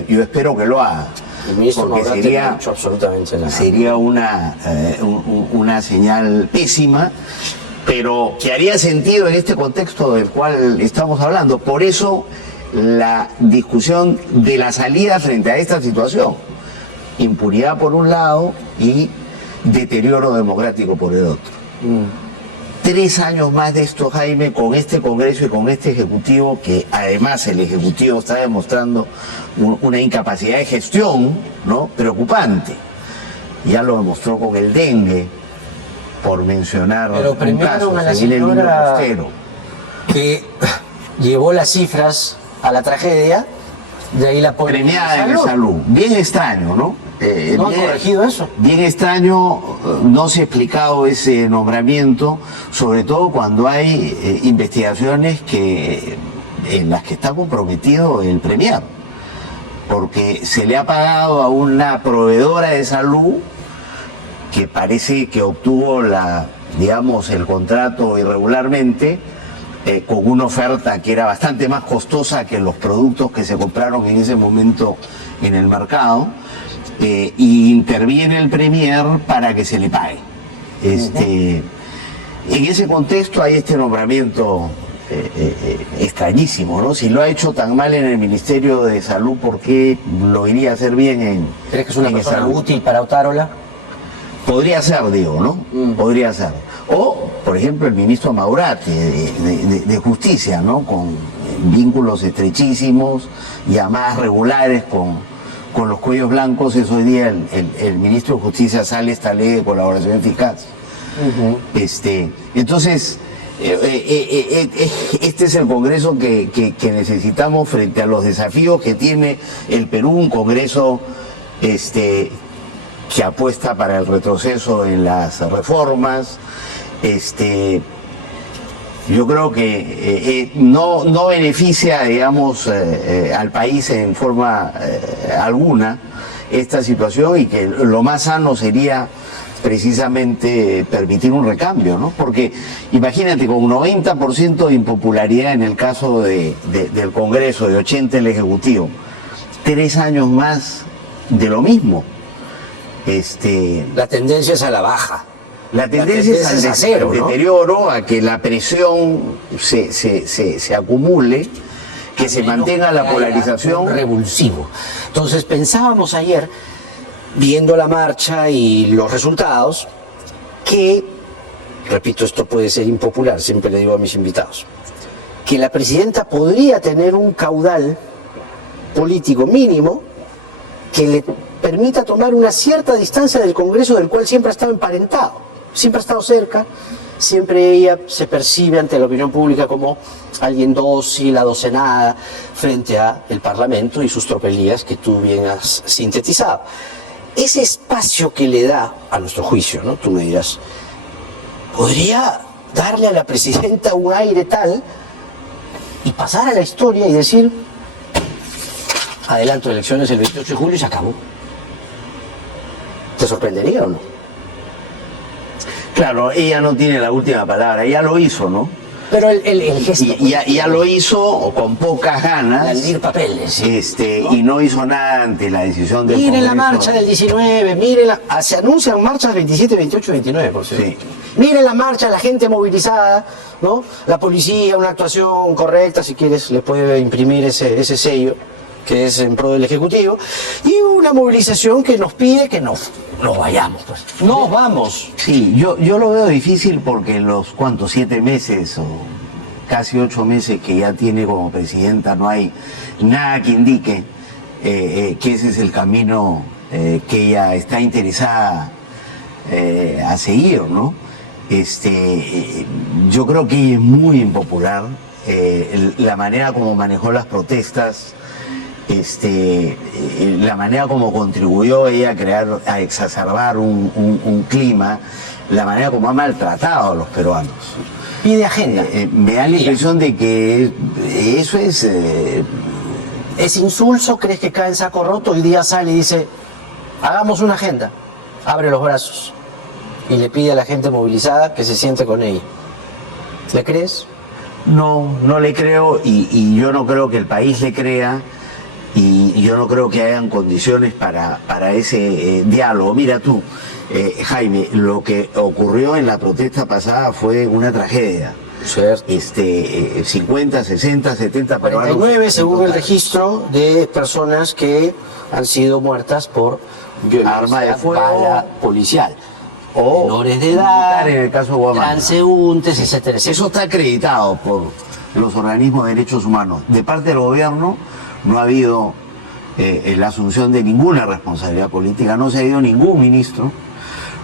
Yo espero que lo haga. El ministro porque Maurate sería, no ha hecho absolutamente nada. sería una señal pésima, pero que haría sentido en este contexto del cual estamos hablando. Por eso la discusión de la salida frente a esta situación. Impunidad por un lado y deterioro democrático por el otro. 3 años más de esto, Jaime, con este Congreso y con este Ejecutivo, que además el Ejecutivo está demostrando una incapacidad de gestión, ¿no?, preocupante. Ya lo demostró con el dengue, por mencionar Pero un premiaron caso, a la seguir el libro señora costero. que llevó las cifras a la tragedia, de ahí la Premiada en salud. Bien extraño, ¿no? ¿No han corregido eso? Bien extraño, no se ha explicado ese nombramiento, sobre todo cuando hay investigaciones en las que está comprometido el premiado, porque se le ha pagado a una proveedora de salud que parece que obtuvo el contrato irregularmente, con una oferta que era bastante más costosa que los productos que se compraron en ese momento en el mercado, y interviene el Premier para que se le pague. En ese contexto hay este nombramiento extrañísimo, ¿no? Si lo ha hecho tan mal en el Ministerio de Salud, ¿por qué lo iría a hacer bien en ¿Crees que es una en persona Salud? útil para Otárola? Podría ser, digo, ¿no? Podría ser. O, por ejemplo, el ministro Maurate de Justicia, ¿no? Con vínculos estrechísimos, llamadas regulares con los cuellos blancos. Es hoy día el ministro de Justicia sale esta ley de colaboración eficaz. Entonces, este es el Congreso que necesitamos frente a los desafíos que tiene el Perú, un Congreso que apuesta para el retroceso en las reformas. Yo creo que no beneficia, digamos, al país en forma alguna esta situación, y que lo más sano sería precisamente permitir un recambio, ¿no? Porque imagínate, con un 90% de impopularidad en el caso del Congreso, de 80% el Ejecutivo, 3 años más de lo mismo. La tendencia es a la baja. La tendencia es al cero, ¿no? deterioro, a que la presión se acumule, que se mantenga la polarización. Un revulsivo. Entonces pensábamos ayer, viendo la marcha y los resultados, que, repito, esto puede ser impopular, siempre le digo a mis invitados, que la presidenta podría tener un caudal político mínimo que le permita tomar una cierta distancia del Congreso, del cual siempre ha estado emparentado, siempre ha estado cerca, siempre ella se percibe ante la opinión pública como alguien dócil, adocenada, frente al Parlamento y sus tropelías que tú bien has sintetizado. Ese espacio que le da, a nuestro juicio, ¿no?, tú me dirás, podría darle a la presidenta un aire tal y pasar a la historia y decir: adelanto elecciones el 28 de julio y se acabó. ¿Te sorprendería o no? Claro, ella no tiene la última palabra, ella lo hizo, ¿no? Pero el gesto... Y ya lo hizo con pocas ganas. Landir papeles. ¿No? Y no hizo nada ante la decisión del Miren la Congreso. marcha del 19, se anuncian marchas 27, 28, 29, por cierto. Sí. Miren la marcha, la gente movilizada, ¿no? La policía, una actuación correcta, si quieres, le puede imprimir ese sello, que es en pro del Ejecutivo, y una movilización que nos pide que no vayamos, pues. No vamos. Sí, yo lo veo difícil porque en los, ¿cuántos? 7 meses o casi 8 meses que ya tiene como presidenta, no hay nada que indique que ese es el camino que ella está interesada a seguir, ¿no? Yo creo que ella es muy impopular. La manera como manejó las protestas, la manera como contribuyó ella a exacerbar un clima, la manera como ha maltratado a los peruanos. Pide agenda. Me da la impresión de que eso es ¿Es insulso? ¿Crees que cae en saco roto? Hoy día sale y dice, hagamos una agenda, abre los brazos y le pide a la gente movilizada que se siente con ella. ¿Le crees? No, no le creo y yo no creo que el país le crea y yo no creo que hayan condiciones para ese diálogo. Mira tú, Jaime, lo que ocurrió en la protesta pasada fue una tragedia. Cierto. 50, 60, 70 peruanos. 49 según el registro de personas que han sido muertas por violencia, arma de fuego, bala policial. o Menores de edad, en el caso de Guamán. transeúntes, etcétera, etcétera. Eso está acreditado por los organismos de derechos humanos. De parte del gobierno no ha habido la asunción de ninguna responsabilidad política, no se ha ido ningún ministro,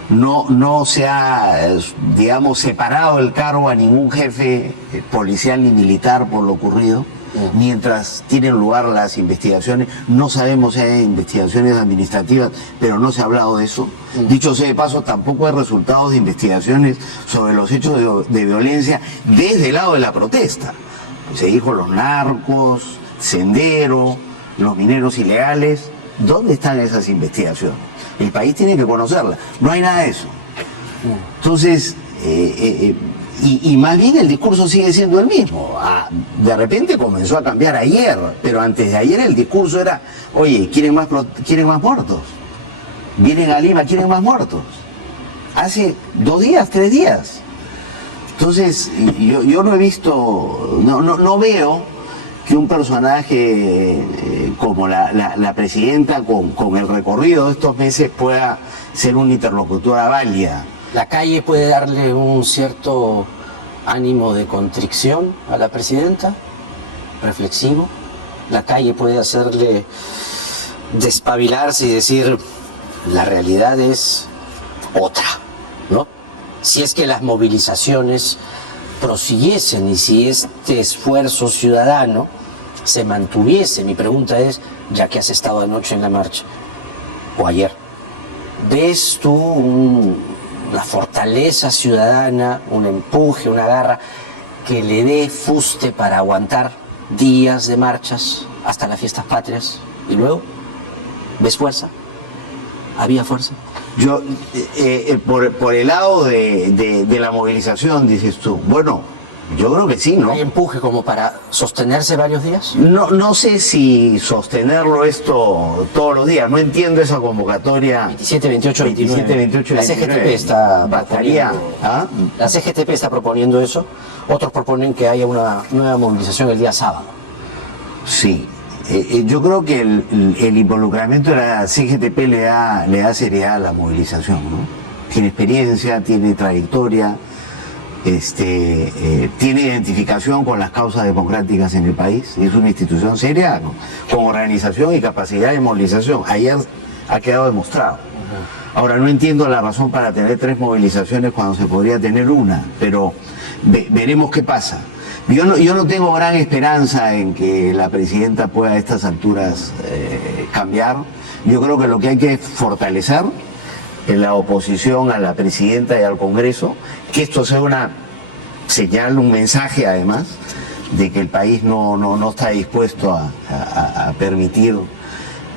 no se ha, digamos, separado el cargo a ningún jefe policial ni militar por lo ocurrido. Mientras tienen lugar las investigaciones, no sabemos si hay investigaciones administrativas, pero no se ha hablado de eso. Dicho sea de paso, tampoco hay resultados de investigaciones sobre los hechos de violencia desde el lado de la protesta. Se dijo los narcos, Sendero, los mineros ilegales. ¿Dónde están esas investigaciones? El país tiene que conocerlas. No hay nada de eso. Entonces, y más bien el discurso sigue siendo el mismo. De repente comenzó a cambiar ayer, pero antes de ayer el discurso era, oye, ¿quieren más muertos? Vienen a Lima, ¿quieren más muertos? Hace 2 días, 3 días. Entonces, yo no he visto, no veo que un personaje como la presidenta con el recorrido de estos meses pueda ser una interlocutora válida. La calle puede darle un cierto ánimo de contrición a la presidenta, reflexivo. La calle puede hacerle despabilarse y decir, la realidad es otra, ¿no? Si es que las movilizaciones prosiguiesen y si este esfuerzo ciudadano se mantuviese. Mi pregunta es, ya que has estado anoche en la marcha, o ayer, ¿ves tú la fortaleza ciudadana, un empuje, una garra que le dé fuste para aguantar días de marchas hasta las fiestas patrias? Y luego, ¿ves fuerza? ¿Había fuerza? Yo, por el lado de la movilización, dices tú, bueno, yo creo que sí, ¿no? ¿Hay empuje como para sostenerse varios días? No sé si sostenerlo esto todos los días, no entiendo esa convocatoria. 27, 28, 29. 27, 28, La 29. CGTP está Bastaría, proponiendo, la CGTP está proponiendo eso, otros proponen que haya una nueva movilización el día sábado. Sí, yo creo que el involucramiento de la CGTP le da seriedad a la movilización, ¿no? Tiene experiencia, tiene trayectoria, tiene identificación con las causas democráticas en el país, es una institución seria, ¿no? Con organización y capacidad de movilización. Ayer ha quedado demostrado. Ahora, no entiendo la razón para tener 3 movilizaciones cuando se podría tener una, pero veremos qué pasa. Yo no tengo gran esperanza en que la presidenta pueda a estas alturas cambiar. Yo creo que lo que hay que fortalecer en la oposición a la presidenta y al Congreso, que esto sea una señal, un mensaje además, de que el país no está dispuesto a permitir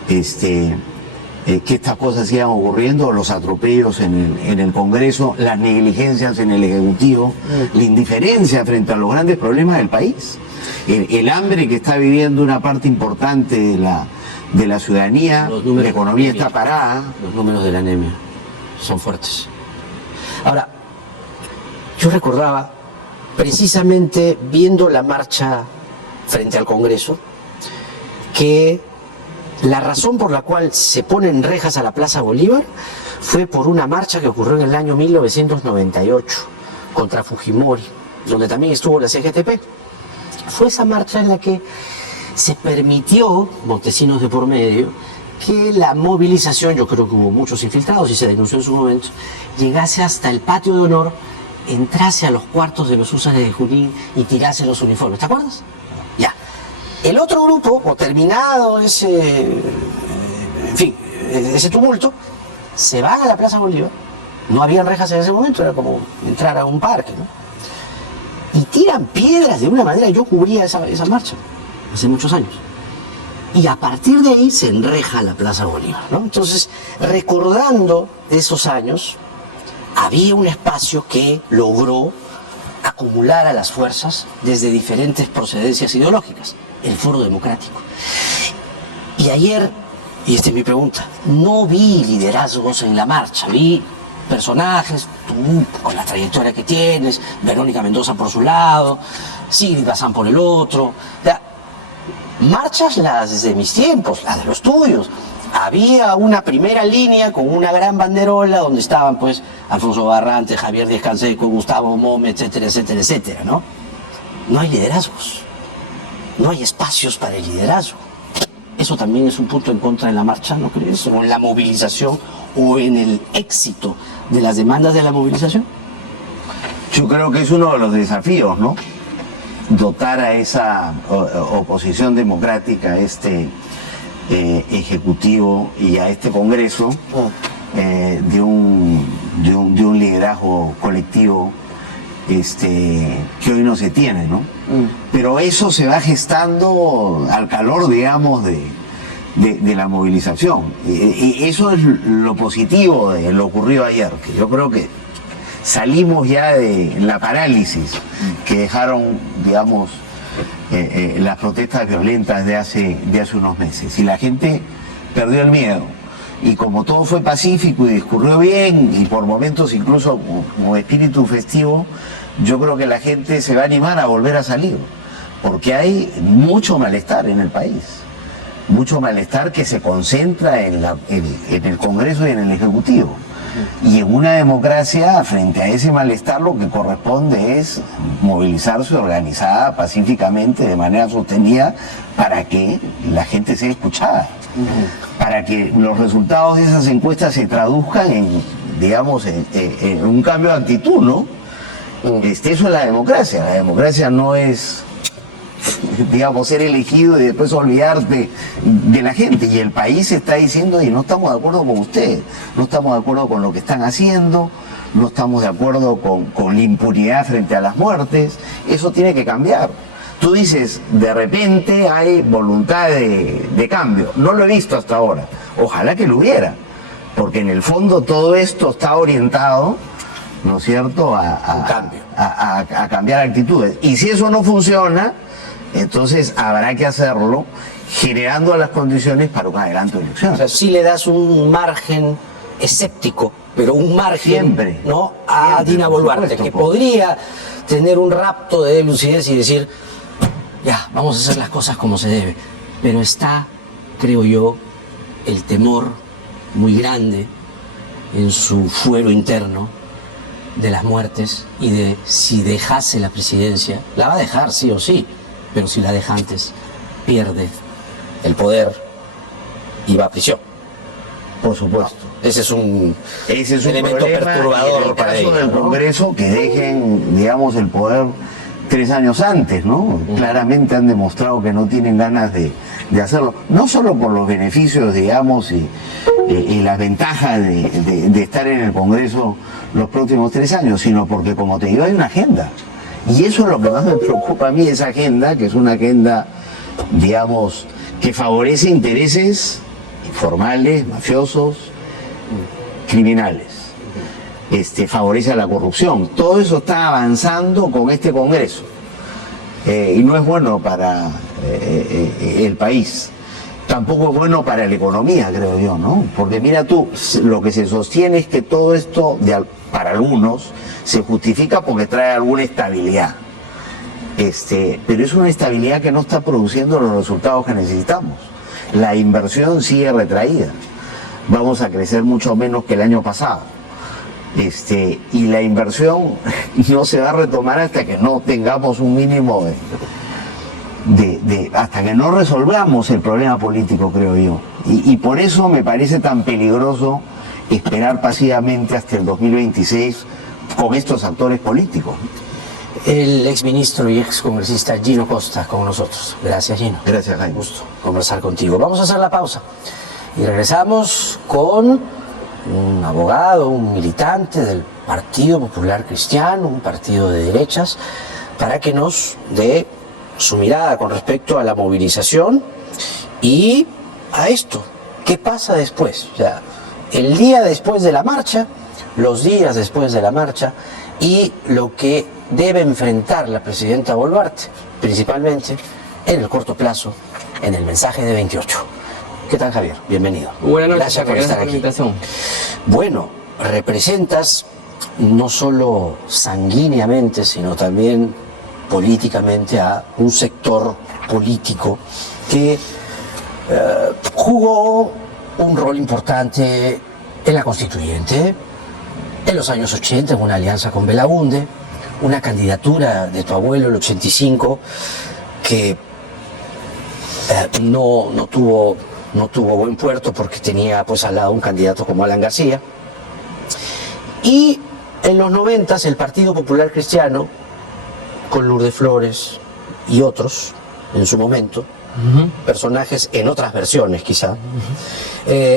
que estas cosas sigan ocurriendo, los atropellos en el Congreso, las negligencias en el Ejecutivo, la indiferencia frente a los grandes problemas del país, el hambre que está viviendo una parte importante de la ciudadanía, la economía está parada. Los números de la anemia son fuertes. Ahora, yo recordaba, precisamente viendo la marcha frente al Congreso, que la razón por la cual se ponen rejas a la Plaza Bolívar fue por una marcha que ocurrió en el año 1998 contra Fujimori, donde también estuvo la CGTP. Fue esa marcha en la que se permitió, Montesinos de por medio, que la movilización, yo creo que hubo muchos infiltrados y se denunció en su momento, llegase hasta el patio de honor, entrase a los cuartos de los Húsares de Junín y tirase los uniformes. ¿Te acuerdas? Ya. El otro grupo, o terminado ese tumulto, se van a la Plaza Bolívar. No habían rejas en ese momento, era como entrar a un parque, ¿no? Y tiran piedras de una manera. Yo cubría esa marcha hace muchos años. Y a partir de ahí se enreja la Plaza Bolívar, ¿no? Entonces, recordando esos años, había un espacio que logró acumular a las fuerzas desde diferentes procedencias ideológicas, el Foro Democrático. Y ayer, y esta es mi pregunta, no vi liderazgos en la marcha, vi personajes, tú con la trayectoria que tienes, Verónica Mendoza por su lado, Sigrid Bazán por el otro, marchas las de mis tiempos, las de los tuyos. Había una primera línea con una gran banderola donde estaban pues Alfonso Barrante, Javier Díaz Canseco, Gustavo Mome, etcétera, etcétera, etcétera, ¿no? No hay liderazgos, no hay espacios para el liderazgo. Eso también es un punto en contra de la marcha, ¿no crees? O en la movilización o en el éxito de las demandas de la movilización. Yo creo que es uno de los desafíos, ¿no? Dotar a esa oposición democrática, a este Ejecutivo y a este Congreso de un liderazgo colectivo que hoy no se tiene, ¿no? Pero eso se va gestando al calor, digamos, de la movilización. Y eso es lo positivo de lo ocurrido ayer, que yo creo que salimos ya de la parálisis que dejaron, digamos, las protestas violentas de hace unos meses. Y la gente perdió el miedo. Y como todo fue pacífico y discurrió bien, y por momentos incluso con espíritu festivo, yo creo que la gente se va a animar a volver a salir. Porque hay mucho malestar en el país. Mucho malestar que se concentra en el Congreso y en el Ejecutivo. Y en una democracia, frente a ese malestar, lo que corresponde es movilizarse organizada, pacíficamente, de manera sostenida, para que la gente sea escuchada. Para que los resultados de esas encuestas se traduzcan en, digamos, en un cambio de actitud, ¿no? Eso es la democracia. La democracia no es, digamos, ser elegido y después olvidarte de la gente. Y el país está diciendo, y no estamos de acuerdo con ustedes, no estamos de acuerdo con lo que están haciendo, no estamos de acuerdo con la impunidad frente a las muertes. Eso tiene que cambiar. Tú dices, de repente hay voluntad de cambio. No lo he visto hasta ahora. Ojalá que lo hubiera, porque en el fondo todo esto está orientado, ¿no es cierto?, a cambiar actitudes. Y si eso no funciona, entonces habrá que hacerlo generando las condiciones para un adelanto de elecciones. O sea, sí le das un margen escéptico, pero un margen Siempre. ¿no? a Siempre, Dina por Boluarte, supuesto, que podría tener un rapto de lucidez y decir, ya, vamos a hacer las cosas como se debe. Pero está, creo yo, el temor muy grande en su fuero interno de las muertes y de si dejase la presidencia, la va a dejar sí o sí, pero si la deja antes, pierde el poder y va a prisión. Por supuesto. Ese es un elemento problema, perturbador en el para caso ella, del ¿no? Congreso, que dejen, digamos, el poder 3 años antes, ¿no? Claramente han demostrado que no tienen ganas de hacerlo, no solo por los beneficios, digamos, y las ventajas de estar en el Congreso los próximos 3 años, sino porque, como te digo, hay una agenda. Y eso es lo que más me preocupa a mí, esa agenda, que es una agenda, digamos, que favorece intereses formales, mafiosos, criminales. Favorece a la corrupción. Todo eso está avanzando con este Congreso. Y no es bueno para el país. Tampoco es bueno para la economía, creo yo, ¿no? Porque mira tú, lo que se sostiene es que todo esto, para algunos, se justifica porque trae alguna estabilidad. Pero es una estabilidad que no está produciendo los resultados que necesitamos. La inversión sigue retraída. Vamos a crecer mucho menos que el año pasado. Y la inversión no se va a retomar hasta que no tengamos un mínimo hasta que no resolvamos el problema político, creo yo. Y por eso me parece tan peligroso esperar pasivamente hasta el 2026 con estos actores políticos. El exministro y excongresista Gino Costa con nosotros. Gracias, Gino. Gracias, Jaime. Un gusto conversar contigo. Vamos a hacer la pausa y regresamos con un abogado, un militante del Partido Popular Cristiano, un partido de derechas, para que nos dé su mirada con respecto a la movilización Y a esto, ¿qué pasa después? O sea, el día después de la marcha, los días después de la marcha y lo que debe enfrentar la presidenta Boluarte, principalmente en el corto plazo, en el mensaje de 28. ¿Qué tal, Javier? Bienvenido. Buenas noches, Gracias por estar la aquí. invitación. Bueno, representas no solo sanguíneamente, sino también políticamente a un sector político que jugó un rol importante en la constituyente, en los años 80, en una alianza con Belaunde, una candidatura de tu abuelo, el 85, que no tuvo buen puerto porque tenía pues al lado un candidato como Alan García. Y en los 90 el Partido Popular Cristiano, con Lourdes Flores y otros en su momento, personajes en otras versiones quizá,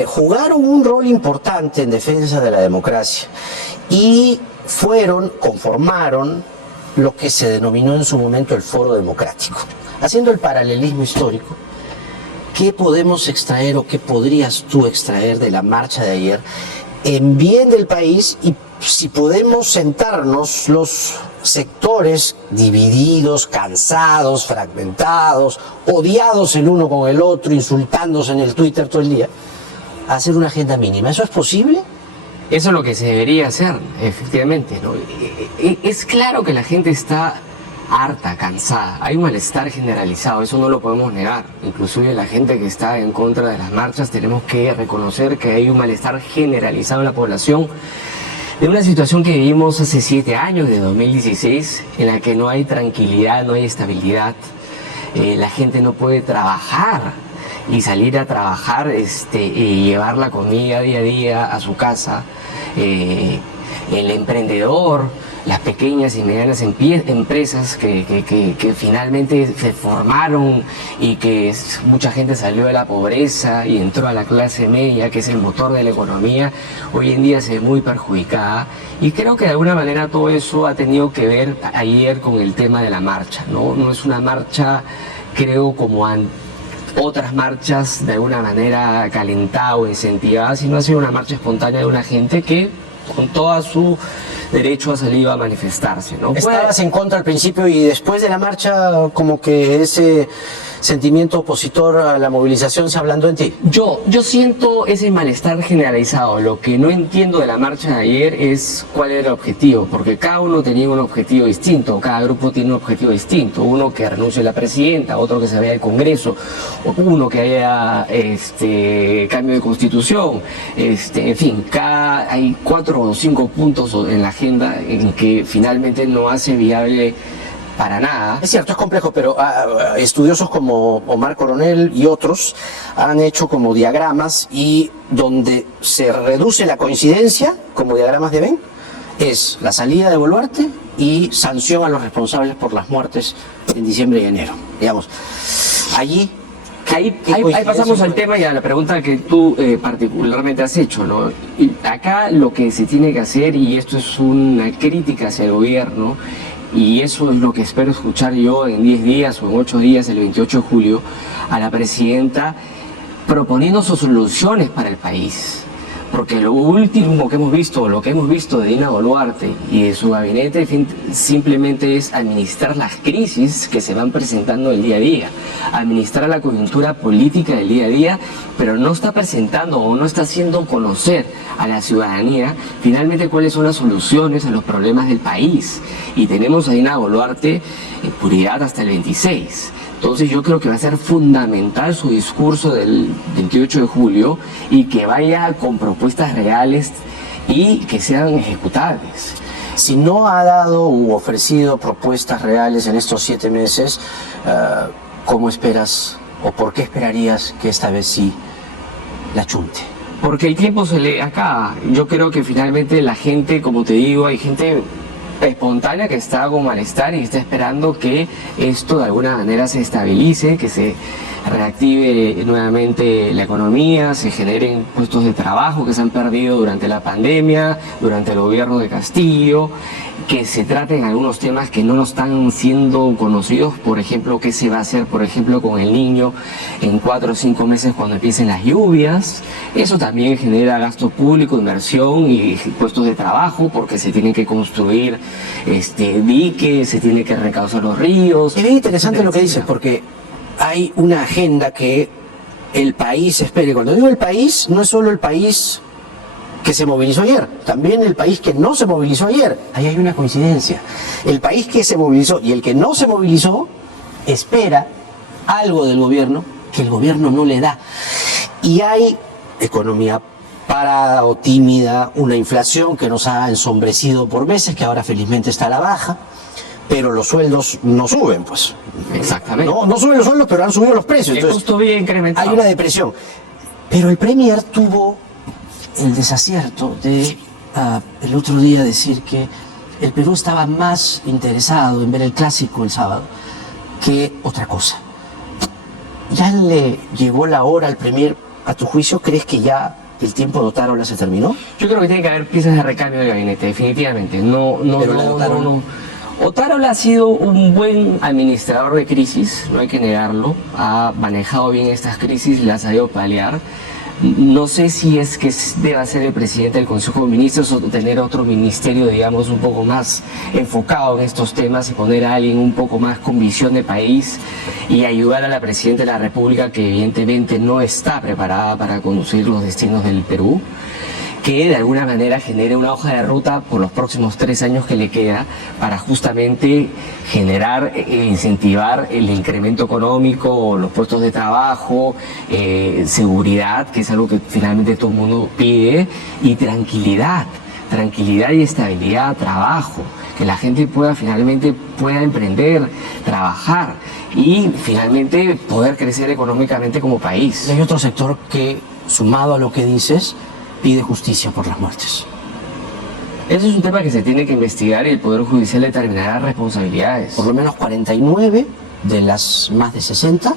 jugaron un rol importante en defensa de la democracia y conformaron lo que se denominó en su momento el Foro Democrático. Haciendo el paralelismo histórico, ¿qué podemos extraer o qué podrías tú extraer de la marcha de ayer en bien del país? Y si podemos sentarnos los sectores divididos, cansados, fragmentados, odiados el uno con el otro, insultándose en el Twitter todo el día, a hacer una agenda mínima. ¿Eso es posible? Eso es lo que se debería hacer, efectivamente, ¿no? Es claro que la gente está harta, cansada. Hay un malestar generalizado, eso no lo podemos negar. Inclusive la gente que está en contra de las marchas, tenemos que reconocer que hay un malestar generalizado en la población de una situación que vivimos hace 7 años, de 2016, en la que no hay tranquilidad, no hay estabilidad. La gente no puede trabajar y salir a trabajar y llevar la comida día a día a su casa. El emprendedor, las pequeñas y medianas empresas que finalmente se formaron y que mucha gente salió de la pobreza y entró a la clase media, que es el motor de la economía, hoy en día se ve muy perjudicada. Y creo que de alguna manera todo eso ha tenido que ver ayer con el tema de la marcha, ¿no? No es una marcha, creo, como otras marchas de alguna manera calentada o incentivada, sino ha sido una marcha espontánea de una gente que con todo su derecho ha salido a manifestarse, ¿no? Estabas en contra al principio y después de la marcha como que ese sentimiento opositor a la movilización se ablandó en ti. Yo siento ese malestar generalizado. Lo que no entiendo de la marcha de ayer es cuál era el objetivo, porque cada uno tenía un objetivo distinto, cada grupo tiene un objetivo distinto, uno que renuncie a la presidenta, otro que se vaya al Congreso, uno que haya cambio de constitución, en fin, hay 4 o 5 puntos en la agenda en que finalmente no hace viable para nada. Es cierto, es complejo, pero estudiosos como Omar Coronel y otros han hecho como diagramas y donde se reduce la coincidencia, como diagramas de Venn, es la salida de Boluarte y sanción a los responsables por las muertes en diciembre y enero. Digamos, allí... Ahí pasamos al tema y a la pregunta que tú particularmente has hecho, ¿no? Y acá lo que se tiene que hacer, y esto es una crítica hacia el gobierno, y eso es lo que espero escuchar yo en 10 días o en 8 días, el 28 de julio, a la presidenta proponiendo sus soluciones para el país. Porque lo último que hemos visto, lo que hemos visto de Dina Boluarte y de su gabinete simplemente es administrar las crisis que se van presentando el día a día, administrar la coyuntura política del día a día, pero no está presentando o no está haciendo conocer a la ciudadanía finalmente cuáles son las soluciones a los problemas del país. Y tenemos a Dina Boluarte en puridad hasta el 26. Entonces yo creo que va a ser fundamental su discurso del 28 de julio y que vaya con propuestas reales y que sean ejecutables. Si no ha dado u ofrecido propuestas reales en estos 7 meses, ¿cómo esperas o por qué esperarías que esta vez sí la chunte? Porque el tiempo se le acaba. Yo creo que finalmente la gente, como te digo, hay gente espontánea que está con malestar y está esperando que esto de alguna manera se estabilice, que se reactive nuevamente la economía, se generen puestos de trabajo que se han perdido durante la pandemia, durante el gobierno de Castillo. que se traten algunos temas que no están siendo conocidos, por ejemplo, qué se va a hacer, por ejemplo, con el niño en 4 o 5 meses cuando empiecen las lluvias. Eso también genera gasto público, inversión y puestos de trabajo, porque se tienen que construir diques, se tienen que recaudar los ríos. Es bien interesante lo que dices, etcétera. porque hay una agenda que el país espere. Cuando digo el país, no es solo el país que se movilizó ayer, también el país que no se movilizó ayer. Ahí hay una coincidencia. El país que se movilizó y el que no se movilizó espera algo del gobierno que el gobierno no le da. Y hay economía parada o tímida, una inflación que nos ha ensombrecido por meses, que ahora felizmente está a la baja, pero los sueldos no suben, pues. Exactamente. No suben los sueldos, pero han subido los precios. El Entonces, costo de vida incrementado. hay una depresión. Pero el Premier tuvo el desacierto de el otro día decir que el Perú estaba más interesado en ver el clásico el sábado que otra cosa. ¿Ya le llegó la hora al Premier? ¿A tu juicio crees que ya el tiempo de Otárola se terminó? Yo creo que tiene que haber piezas de recambio del gabinete, definitivamente. Pero la de Otárola. Otárola ha sido un buen administrador de crisis, no hay que negarlo. Ha manejado bien estas crisis, las ha sabido paliar. No sé si es que deba ser el presidente del Consejo de Ministros o tener otro ministerio, digamos, un poco más enfocado en estos temas y poner a alguien un poco más con visión de país y ayudar a la presidenta de la República, que evidentemente no está preparada para conducir los destinos del Perú, que de alguna manera genere una hoja de ruta por los próximos 3 años que le queda para justamente generar e incentivar el incremento económico, los puestos de trabajo, seguridad, que es algo que finalmente todo el mundo pide, y tranquilidad y estabilidad, trabajo, que la gente finalmente pueda emprender, trabajar y finalmente poder crecer económicamente como país. Y hay otro sector que, sumado a lo que dices, pide justicia por las muertes. Eso es un tema que se tiene que investigar y el Poder Judicial determinará responsabilidades. Por lo menos 49 de las más de 60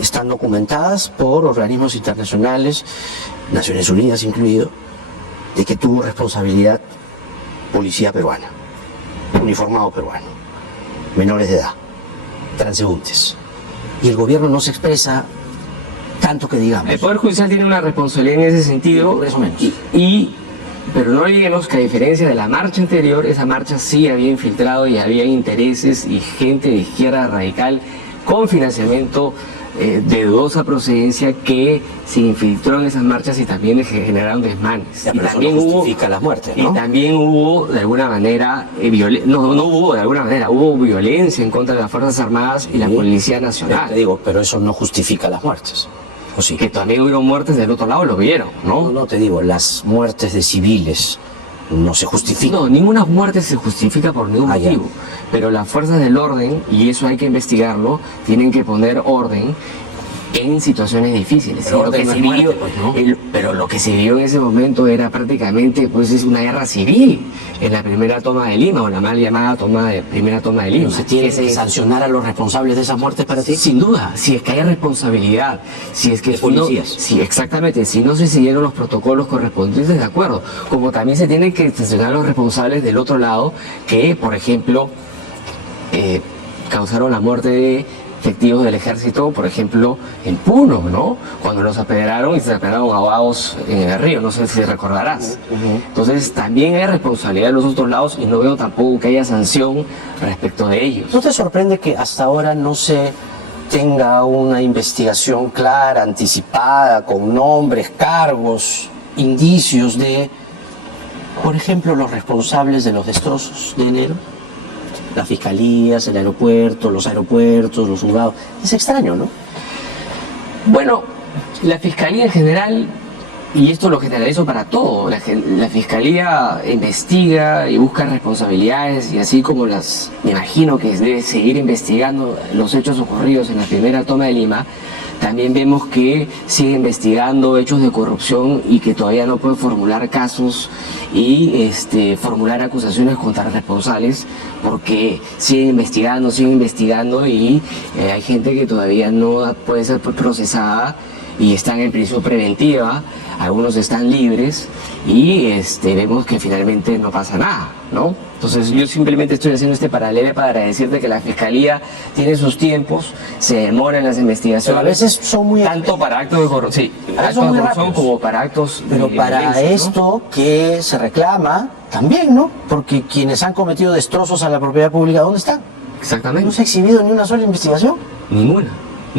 están documentadas por organismos internacionales, Naciones Unidas incluido, de que tuvo responsabilidad policía peruana, uniformado peruano, menores de edad, transeúntes. Y el gobierno no se expresa tanto que digamos. El Poder Judicial tiene una responsabilidad en ese sentido, Eso menos. pero no olvidemos que a diferencia de la marcha anterior, esa marcha sí había infiltrado y había intereses y gente de izquierda radical con financiamiento de dudosa procedencia que se infiltró en esas marchas y también le generaron desmanes. Ya, Y pero eso también no hubo justifica las muertes, Y ¿no? también hubo, de alguna manera, hubo violencia en contra de las Fuerzas Armadas y la Sí. Policía Te Nacional. digo, pero eso no justifica las muertes. ¿O sí? Que también hubieron muertes del otro lado, lo vieron, ¿no? No te digo, las muertes de civiles no se justifican. No, ninguna muerte se justifica por ningún Ah, ya. motivo. Pero las fuerzas del orden, y eso hay que investigarlo, tienen que poner orden en situaciones difíciles. Pero Y lo orden que no se es muerte, vivió- pues, ¿no? pero lo que se vio en ese momento era prácticamente, pues, es una guerra civil en la primera toma de Lima, o la mal llamada primera toma de Lima. ¿No se tiene Que que sancionar a los responsables de esas muertes para ti? Sin duda, si es que hay responsabilidad, si es que De policías. sí, exactamente, si no se siguieron los protocolos correspondientes, de acuerdo. Como también se tienen que sancionar a los responsables del otro lado, que, por ejemplo, causaron la muerte de efectivos del ejército, por ejemplo, en Puno, ¿no? Cuando los apedrearon y se apedrearon ahogados en el río, no sé si recordarás. Entonces, también hay responsabilidad de los otros lados y no veo tampoco que haya sanción respecto de ellos. ¿No te sorprende que hasta ahora no se tenga una investigación clara, anticipada, con nombres, cargos, indicios de, por ejemplo, los responsables de los destrozos de enero? Las fiscalías, el aeropuerto, los aeropuertos, los juzgados. Es extraño, ¿no? Bueno, la Fiscalía en general, y esto lo generalizo para todo, la Fiscalía investiga y busca responsabilidades, y así como me imagino que debe seguir investigando los hechos ocurridos en la primera toma de Lima, también vemos que sigue investigando hechos de corrupción y que todavía no puede formular casos y formular acusaciones contra responsables, porque sigue investigando y hay gente que todavía no puede ser procesada y están en prisión preventiva, algunos están libres y vemos que finalmente no pasa nada, ¿no? Entonces yo simplemente estoy haciendo este paralelo para decirte que la Fiscalía tiene sus tiempos, se demora en las investigaciones. Pero a veces son muy... tanto para actos de corrupción, sí, A veces actos son de muy corrupción rápidos. como para actos Pero de para violencia, ¿no? esto que se reclama, también, ¿no? Porque quienes han cometido destrozos a la propiedad pública, ¿dónde están? Exactamente. No se ha exhibido ni una sola investigación. Ninguna.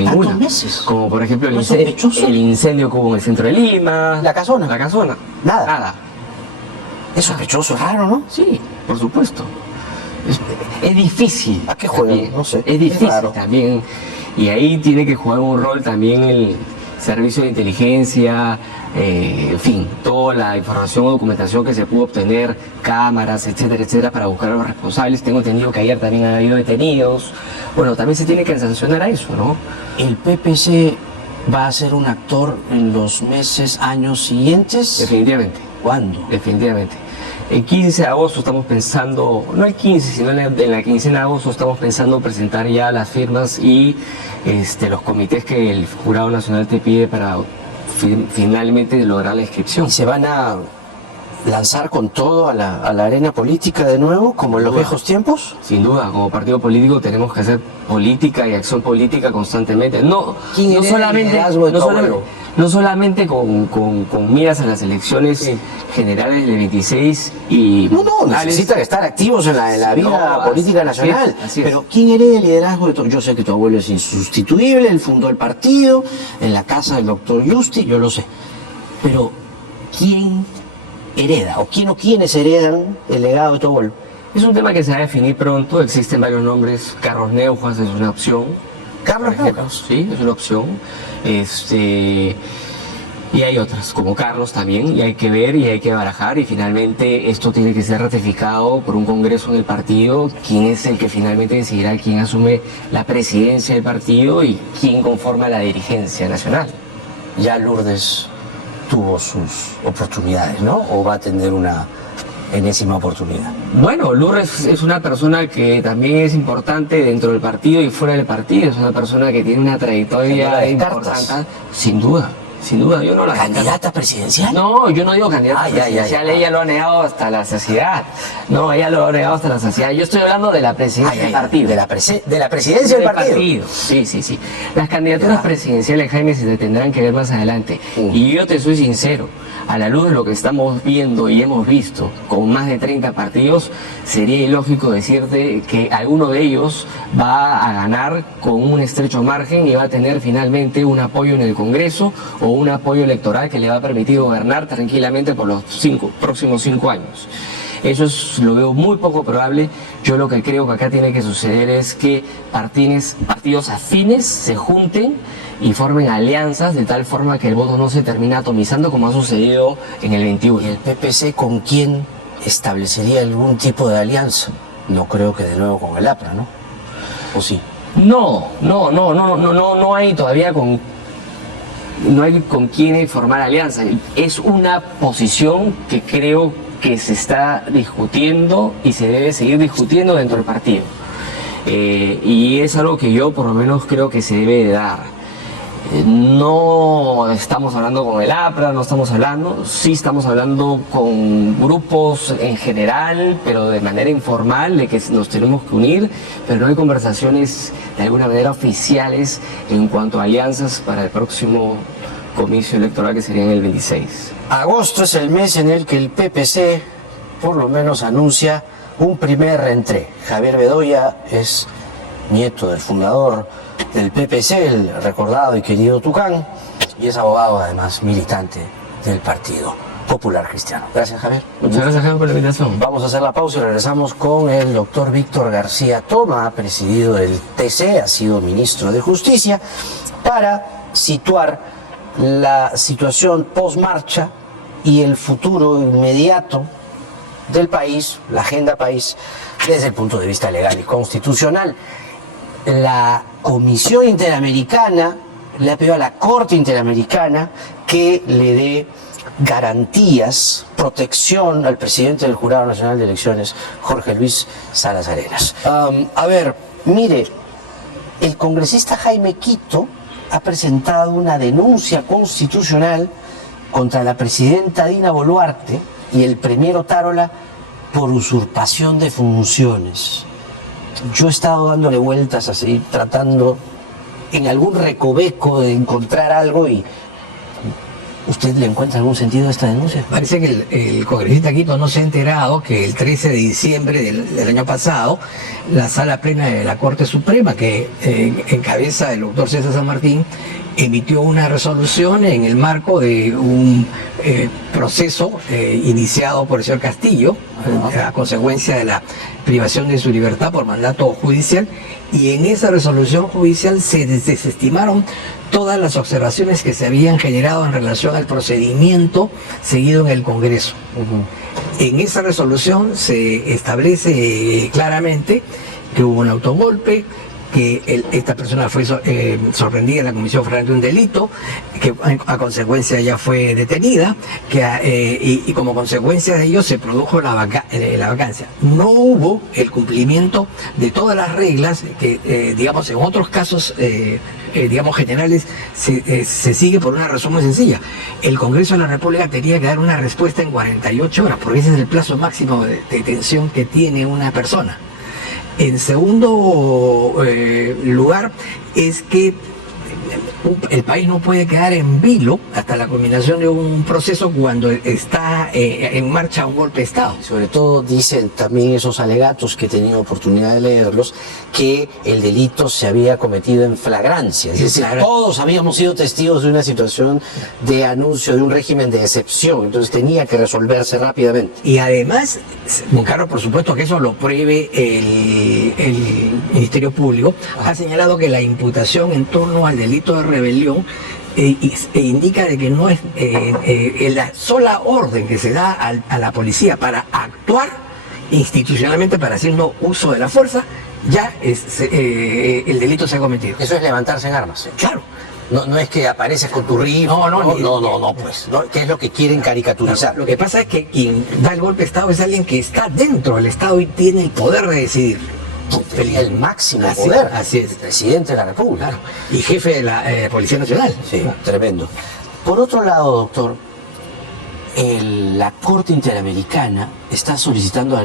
¿Tantos meses? Como por ejemplo ¿No es sospechoso? el incendio que hubo en el centro de Lima. La Casona. La Casona. Nada. Nada. Es sospechoso, es raro, ¿no? Sí, por supuesto. Es difícil. ¿A qué juegan? También. No sé. Es Es difícil raro. también. Y ahí tiene que jugar un rol también el servicio de inteligencia, en fin, toda la información o documentación que se pudo obtener, cámaras, etcétera, etcétera, para buscar a los responsables. Tengo entendido que ayer también ha habido detenidos. Bueno, también se tiene que sancionar a eso, ¿no? ¿El PPC va a ser un actor en los meses, años siguientes? Definitivamente. ¿Cuándo? Definitivamente. El 15 de agosto estamos pensando, no el 15, sino en la quincena de agosto estamos pensando presentar ya las firmas y los comités que el Jurado Nacional te pide para finalmente lograr la inscripción. ¿Y se van a lanzar con todo a la arena política de nuevo, como en los viejos tiempos? Sin duda, como partido político tenemos que hacer política y acción política constantemente. No, ¿Quién no hereda el solamente, liderazgo de no tu solamente, abuelo? no solamente con miras a las elecciones Sí. generales del 26 y... No, necesitan estar activos en la vida No, política así nacional. es, así es. Pero ¿quién hereda el liderazgo de tu? Yo sé que tu abuelo es insustituible, él fundó el partido, en la casa del doctor Justi, yo lo sé. Pero ¿quién hereda? ¿O quién o quiénes heredan el legado de tu abuelo? Es un tema que se va a definir pronto, existen varios nombres, Carlos Neuhaus es una opción. Carlos Por ejemplo, Neuhaus. Sí, es una opción. Y hay otras, como Carlos también, y hay que ver y hay que barajar, y finalmente esto tiene que ser ratificado por un congreso en el partido, quién es el que finalmente decidirá quién asume la presidencia del partido y quién conforma la dirigencia nacional. Ya Lourdes tuvo sus oportunidades, ¿no? ¿O va a tener una enésima oportunidad? Bueno, Lourdes es una persona que también es importante dentro del partido y fuera del partido, es una persona que tiene una ¿Que no trayectoria la descartas? importante. Sin duda, yo no la descarto. ¿Candidata presidencial? No, yo no digo candidata Ya. presidencial, ella lo ha negado hasta la saciedad. No, ella lo ha negado hasta la saciedad. Yo estoy hablando de la presidencia del partido. De la presidencia del partido. Sí. Las candidaturas Ya. presidenciales, Jaime, se tendrán que ver más adelante. Y yo te soy sincero, a la luz de lo que estamos viendo y hemos visto con más de 30 partidos, sería ilógico decirte que alguno de ellos va a ganar con un estrecho margen y va a tener finalmente un apoyo en el Congreso o un apoyo electoral que le va a permitir gobernar tranquilamente por los próximos 5 años. Eso lo veo muy poco probable. Yo lo que creo que acá tiene que suceder es que partidos afines se junten y formen alianzas de tal forma que el voto no se termine atomizando como ha sucedido en el 21. ¿Y el PPC con quién establecería algún tipo de alianza? No creo que de nuevo con el APRA, ¿no? ¿O sí? No hay todavía no hay con quién formar alianza. Es una posición que creo que se está discutiendo y se debe seguir discutiendo dentro del partido. Y es algo que yo por lo menos creo que se debe de dar. No estamos hablando con el APRA, no estamos hablando, sí estamos hablando con grupos en general, pero de manera informal, de que nos tenemos que unir, pero no hay conversaciones de alguna manera oficiales en cuanto a alianzas para el próximo comicio electoral que sería en el 26. Agosto es el mes en el que el PPC por lo menos anuncia un primer reentré. Javier Bedoya es nieto del fundador del PPC, el recordado y querido Tucán, y es abogado además militante del Partido Popular Cristiano. Gracias, Javier. Muchas gracias, Jaime, por la invitación. Vamos a hacer la pausa y regresamos con el doctor Víctor García Toma, ha presidido el TC, ha sido ministro de Justicia, para situar la situación post-marcha y el futuro inmediato del país, la agenda país, desde el punto de vista legal y constitucional. La Comisión Interamericana le ha pedido a la Corte Interamericana que le dé garantías, protección al presidente del Jurado Nacional de Elecciones, Jorge Luis Salas Arenas. A ver, mire, el congresista Jaime Quito ha presentado una denuncia constitucional contra la presidenta Dina Boluarte y el premier Otárola por usurpación de funciones. Yo he estado dándole vueltas así, tratando en algún recoveco de encontrar algo y... ¿Usted le encuentra algún sentido a esta denuncia? Parece que el congresista Quito no se ha enterado que el 13 de diciembre del año pasado, la Sala Plena de la Corte Suprema, que encabeza el doctor César San Martín, emitió una resolución en el marco de un proceso iniciado por el señor Castillo, a consecuencia de la privación de su libertad por mandato judicial, y en esa resolución judicial se desestimaron todas las observaciones que se habían generado en relación al procedimiento seguido en el Congreso. En esa resolución se establece claramente que hubo un autogolpe, que esta persona fue sorprendida en la Comisión Federal de un delito, que a consecuencia ella fue detenida, y como consecuencia de ello se produjo la vacancia. No hubo el cumplimiento de todas las reglas que, digamos, en otros casos, digamos, generales, se sigue por una razón muy sencilla. El Congreso de la República tenía que dar una respuesta en 48 horas, porque ese es el plazo máximo de detención que tiene una persona. En segundo lugar, es que el país no puede quedar en vilo hasta la culminación de un proceso cuando está en marcha un golpe de Estado. Sobre todo dicen también esos alegatos, que he tenido oportunidad de leerlos, que el delito se había cometido en flagrancia. Es decir, todos habíamos sido testigos de una situación de anuncio de un régimen de excepción, entonces tenía que resolverse rápidamente. Y además, Moncarro, por supuesto que eso lo pruebe el Ministerio Público, ha señalado que la imputación en torno al delito de rebelión indica de que no es la sola orden que se da a la policía para actuar institucionalmente, para haciendo uso de la fuerza, ya el delito se ha cometido. Eso es levantarse en armas. Claro. No es que apareces con tu rifle. No, pues. ¿Qué es lo que quieren caricaturizar? Lo que pasa es que quien da el golpe de Estado es alguien que está dentro del Estado y tiene el poder de decidir. El máximo poder. Así es. El presidente de la República. Claro. Y jefe de la Policía Nacional. Sí, tremendo. Por otro lado, doctor, la Corte Interamericana está solicitando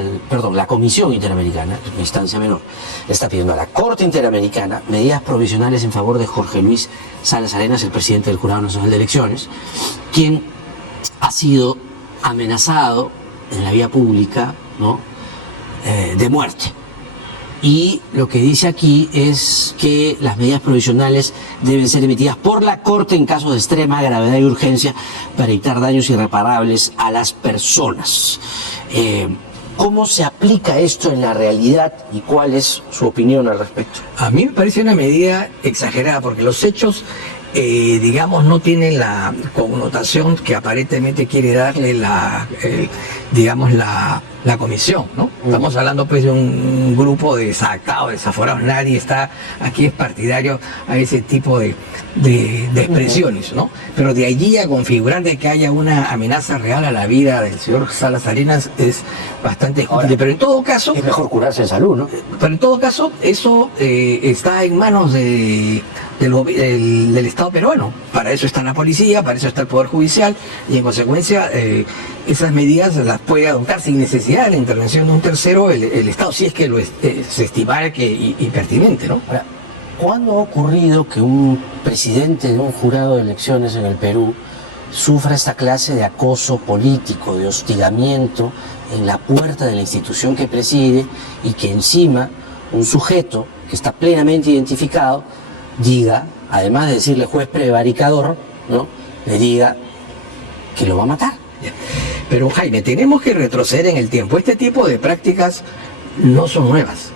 la Comisión Interamericana, una instancia menor, le está pidiendo a la Corte Interamericana medidas provisionales en favor de Jorge Luis Salas Arenas, el presidente del Jurado Nacional de Elecciones, quien ha sido amenazado en la vía pública, ¿no?, de muerte. Y lo que dice aquí es que las medidas provisionales deben ser emitidas por la Corte en casos de extrema gravedad y urgencia para evitar daños irreparables a las personas. ¿Cómo se aplica esto en la realidad y cuál es su opinión al respecto? A mí me parece una medida exagerada, porque los hechos, digamos, no tienen la connotación que aparentemente quiere darle la comisión, ¿no? Estamos hablando pues de un grupo de desadaptados, desaforados. Nadie está aquí es partidario a ese tipo de expresiones, ¿no? Pero de allí a configurar de que haya una amenaza real a la vida del señor Salas Arenas es bastante discutible. Pero en todo caso... Es mejor curarse en salud, ¿no? Pero en todo caso, eso está en manos del Estado peruano. Para eso está la policía, para eso está el Poder Judicial, y en consecuencia esas medidas las puede adoptar sin necesidad de la intervención de un tercero el Estado, si es que se estimara que impertinente, ¿no? Ahora, ¿cuándo ha ocurrido que un presidente de un jurado de elecciones en el Perú sufra esta clase de acoso político, de hostigamiento en la puerta de la institución que preside, y que encima un sujeto que está plenamente identificado diga, además de decirle juez prevaricador, ¿no?, le diga que lo va a matar? Pero Jaime, tenemos que retroceder en el tiempo. Este tipo de prácticas no son nuevas.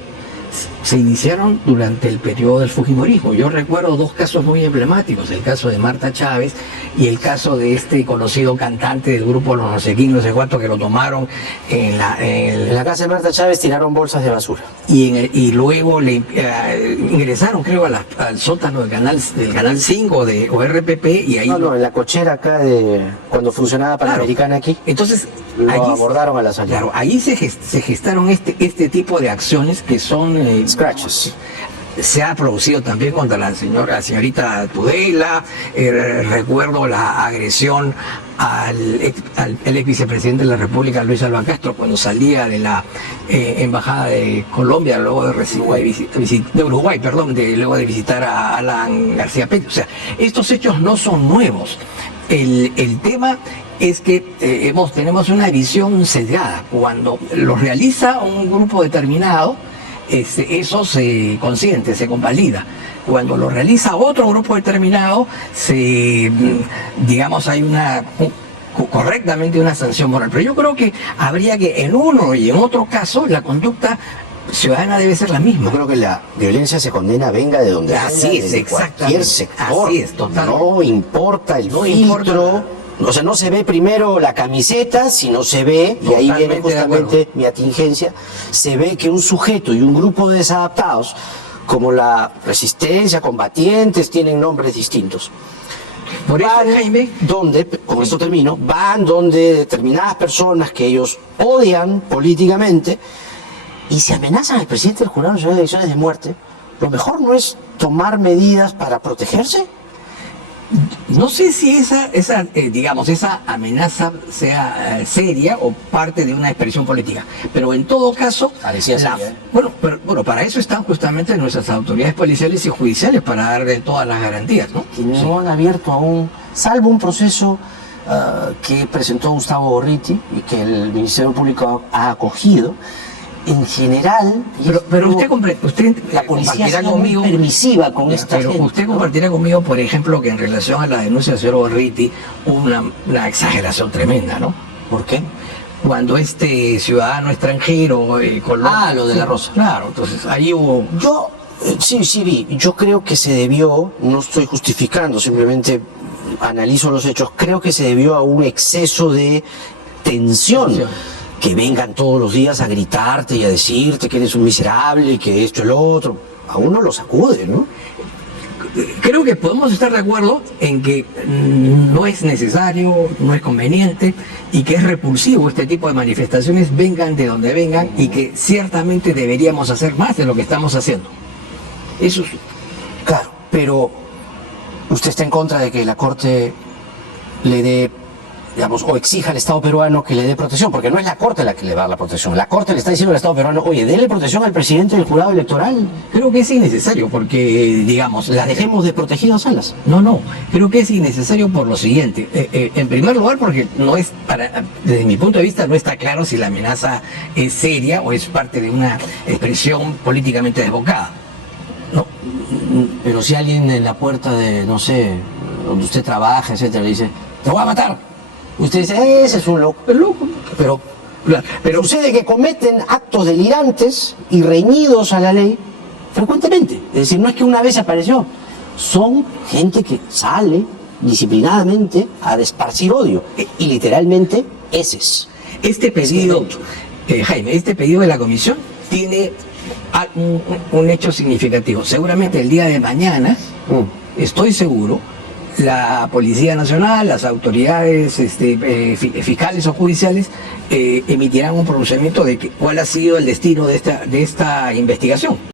Se iniciaron durante el periodo del fujimorismo. Yo recuerdo dos casos muy emblemáticos: el caso de Marta Chávez y el caso de este conocido cantante del grupo Los No sé quién, no sé cuánto, que lo tomaron en la casa de Marta Chávez, tiraron bolsas de basura. Y luego le ingresaron, creo, al sótano del canal 5 o RPP, y ahí... No, en la cochera acá cuando funcionaba Panamericana, aquí. Entonces, lo abordaron a la salida. Claro, allí se gestaron este tipo de acciones que son... scratches. se ha producido también contra la señorita Tudela. Recuerdo la agresión al ex vicepresidente de la República, Luis Alba Castro, cuando salía de la embajada de Colombia, luego de Uruguay, luego de visitar a Alan García Pérez. O sea, estos hechos no son nuevos. El tema es que tenemos una visión sesgada. Cuando lo realiza un grupo determinado, eso se consiente, se convalida. Cuando lo realiza otro grupo determinado, hay correctamente una sanción moral. Pero yo creo que habría que, en uno y en otro caso, la conducta ciudadana debe ser la misma. Yo creo que la violencia se condena, venga de donde Así venga, es, de exactamente. cualquier sector. Así es, totalmente. No importa el No filtro. importa. O sea, no se ve primero la camiseta, sino se ve, y ahí viene Totalmente de acuerdo. justamente mi atingencia, se ve que un sujeto y un grupo de desadaptados, como la resistencia, combatientes, tienen nombres distintos. Por eso, Van Jaime, donde, con esto termino, van donde determinadas personas que ellos odian políticamente y se amenazan al presidente del Jurado Nacional de Elecciones de muerte, lo mejor no es tomar medidas para protegerse. no sé si esa amenaza sea seria o parte de una expresión política, pero en todo caso, Parecía seria, ¿eh? bueno, para eso están justamente nuestras autoridades policiales y judiciales, para darle todas las garantías, ¿no? Que no han abierto aún, salvo un proceso que presentó Gustavo Gorriti y que el Ministerio Público ha acogido. En general, Pero usted la policía compartirá ha sido conmigo, muy permisiva con esta pero gente, usted ¿no? compartirá conmigo, por ejemplo, que en relación a la denuncia del señor Gorriti hubo una exageración tremenda, ¿no? ¿Por qué? Cuando este ciudadano extranjero Lo de la Rosa. Claro, entonces ahí hubo... Yo, sí vi. Yo creo que se debió, no estoy justificando, simplemente analizo los hechos, creo que se debió a un exceso de tensión. Que vengan todos los días a gritarte y a decirte que eres un miserable, que esto y lo otro. A uno lo sacude, ¿no? Creo que podemos estar de acuerdo en que no es necesario, no es conveniente y que es repulsivo este tipo de manifestaciones, vengan de donde vengan, y que ciertamente deberíamos hacer más de lo que estamos haciendo. Eso sí. Claro, pero usted está en contra de que la Corte le dé, digamos, o exija al Estado peruano que le dé protección, porque no es la Corte la que le va a dar la protección. La Corte le está diciendo al Estado peruano, oye, déle protección al presidente del jurado electoral. Creo que es innecesario porque, Las dejemos desprotegidas alas. No, creo que es innecesario por lo siguiente. En primer lugar, porque desde mi punto de vista, no está claro si la amenaza es seria o es parte de una expresión políticamente desbocada. No. Pero si alguien en la puerta de, no sé, donde usted trabaja, etcétera, le dice, te voy a matar. Usted dice, ese es un loco. Es loco. Pero sucede que cometen actos delirantes y reñidos a la ley frecuentemente. Es decir, no es que una vez apareció. Son gente que sale disciplinadamente a esparcir odio. Y literalmente, heces. Este pedido, Jaime, este pedido de la comisión tiene un hecho significativo. Seguramente el día de mañana, estoy seguro, la Policía Nacional, las autoridades fiscales o judiciales emitirán un pronunciamiento de cuál ha sido el destino de esta investigación.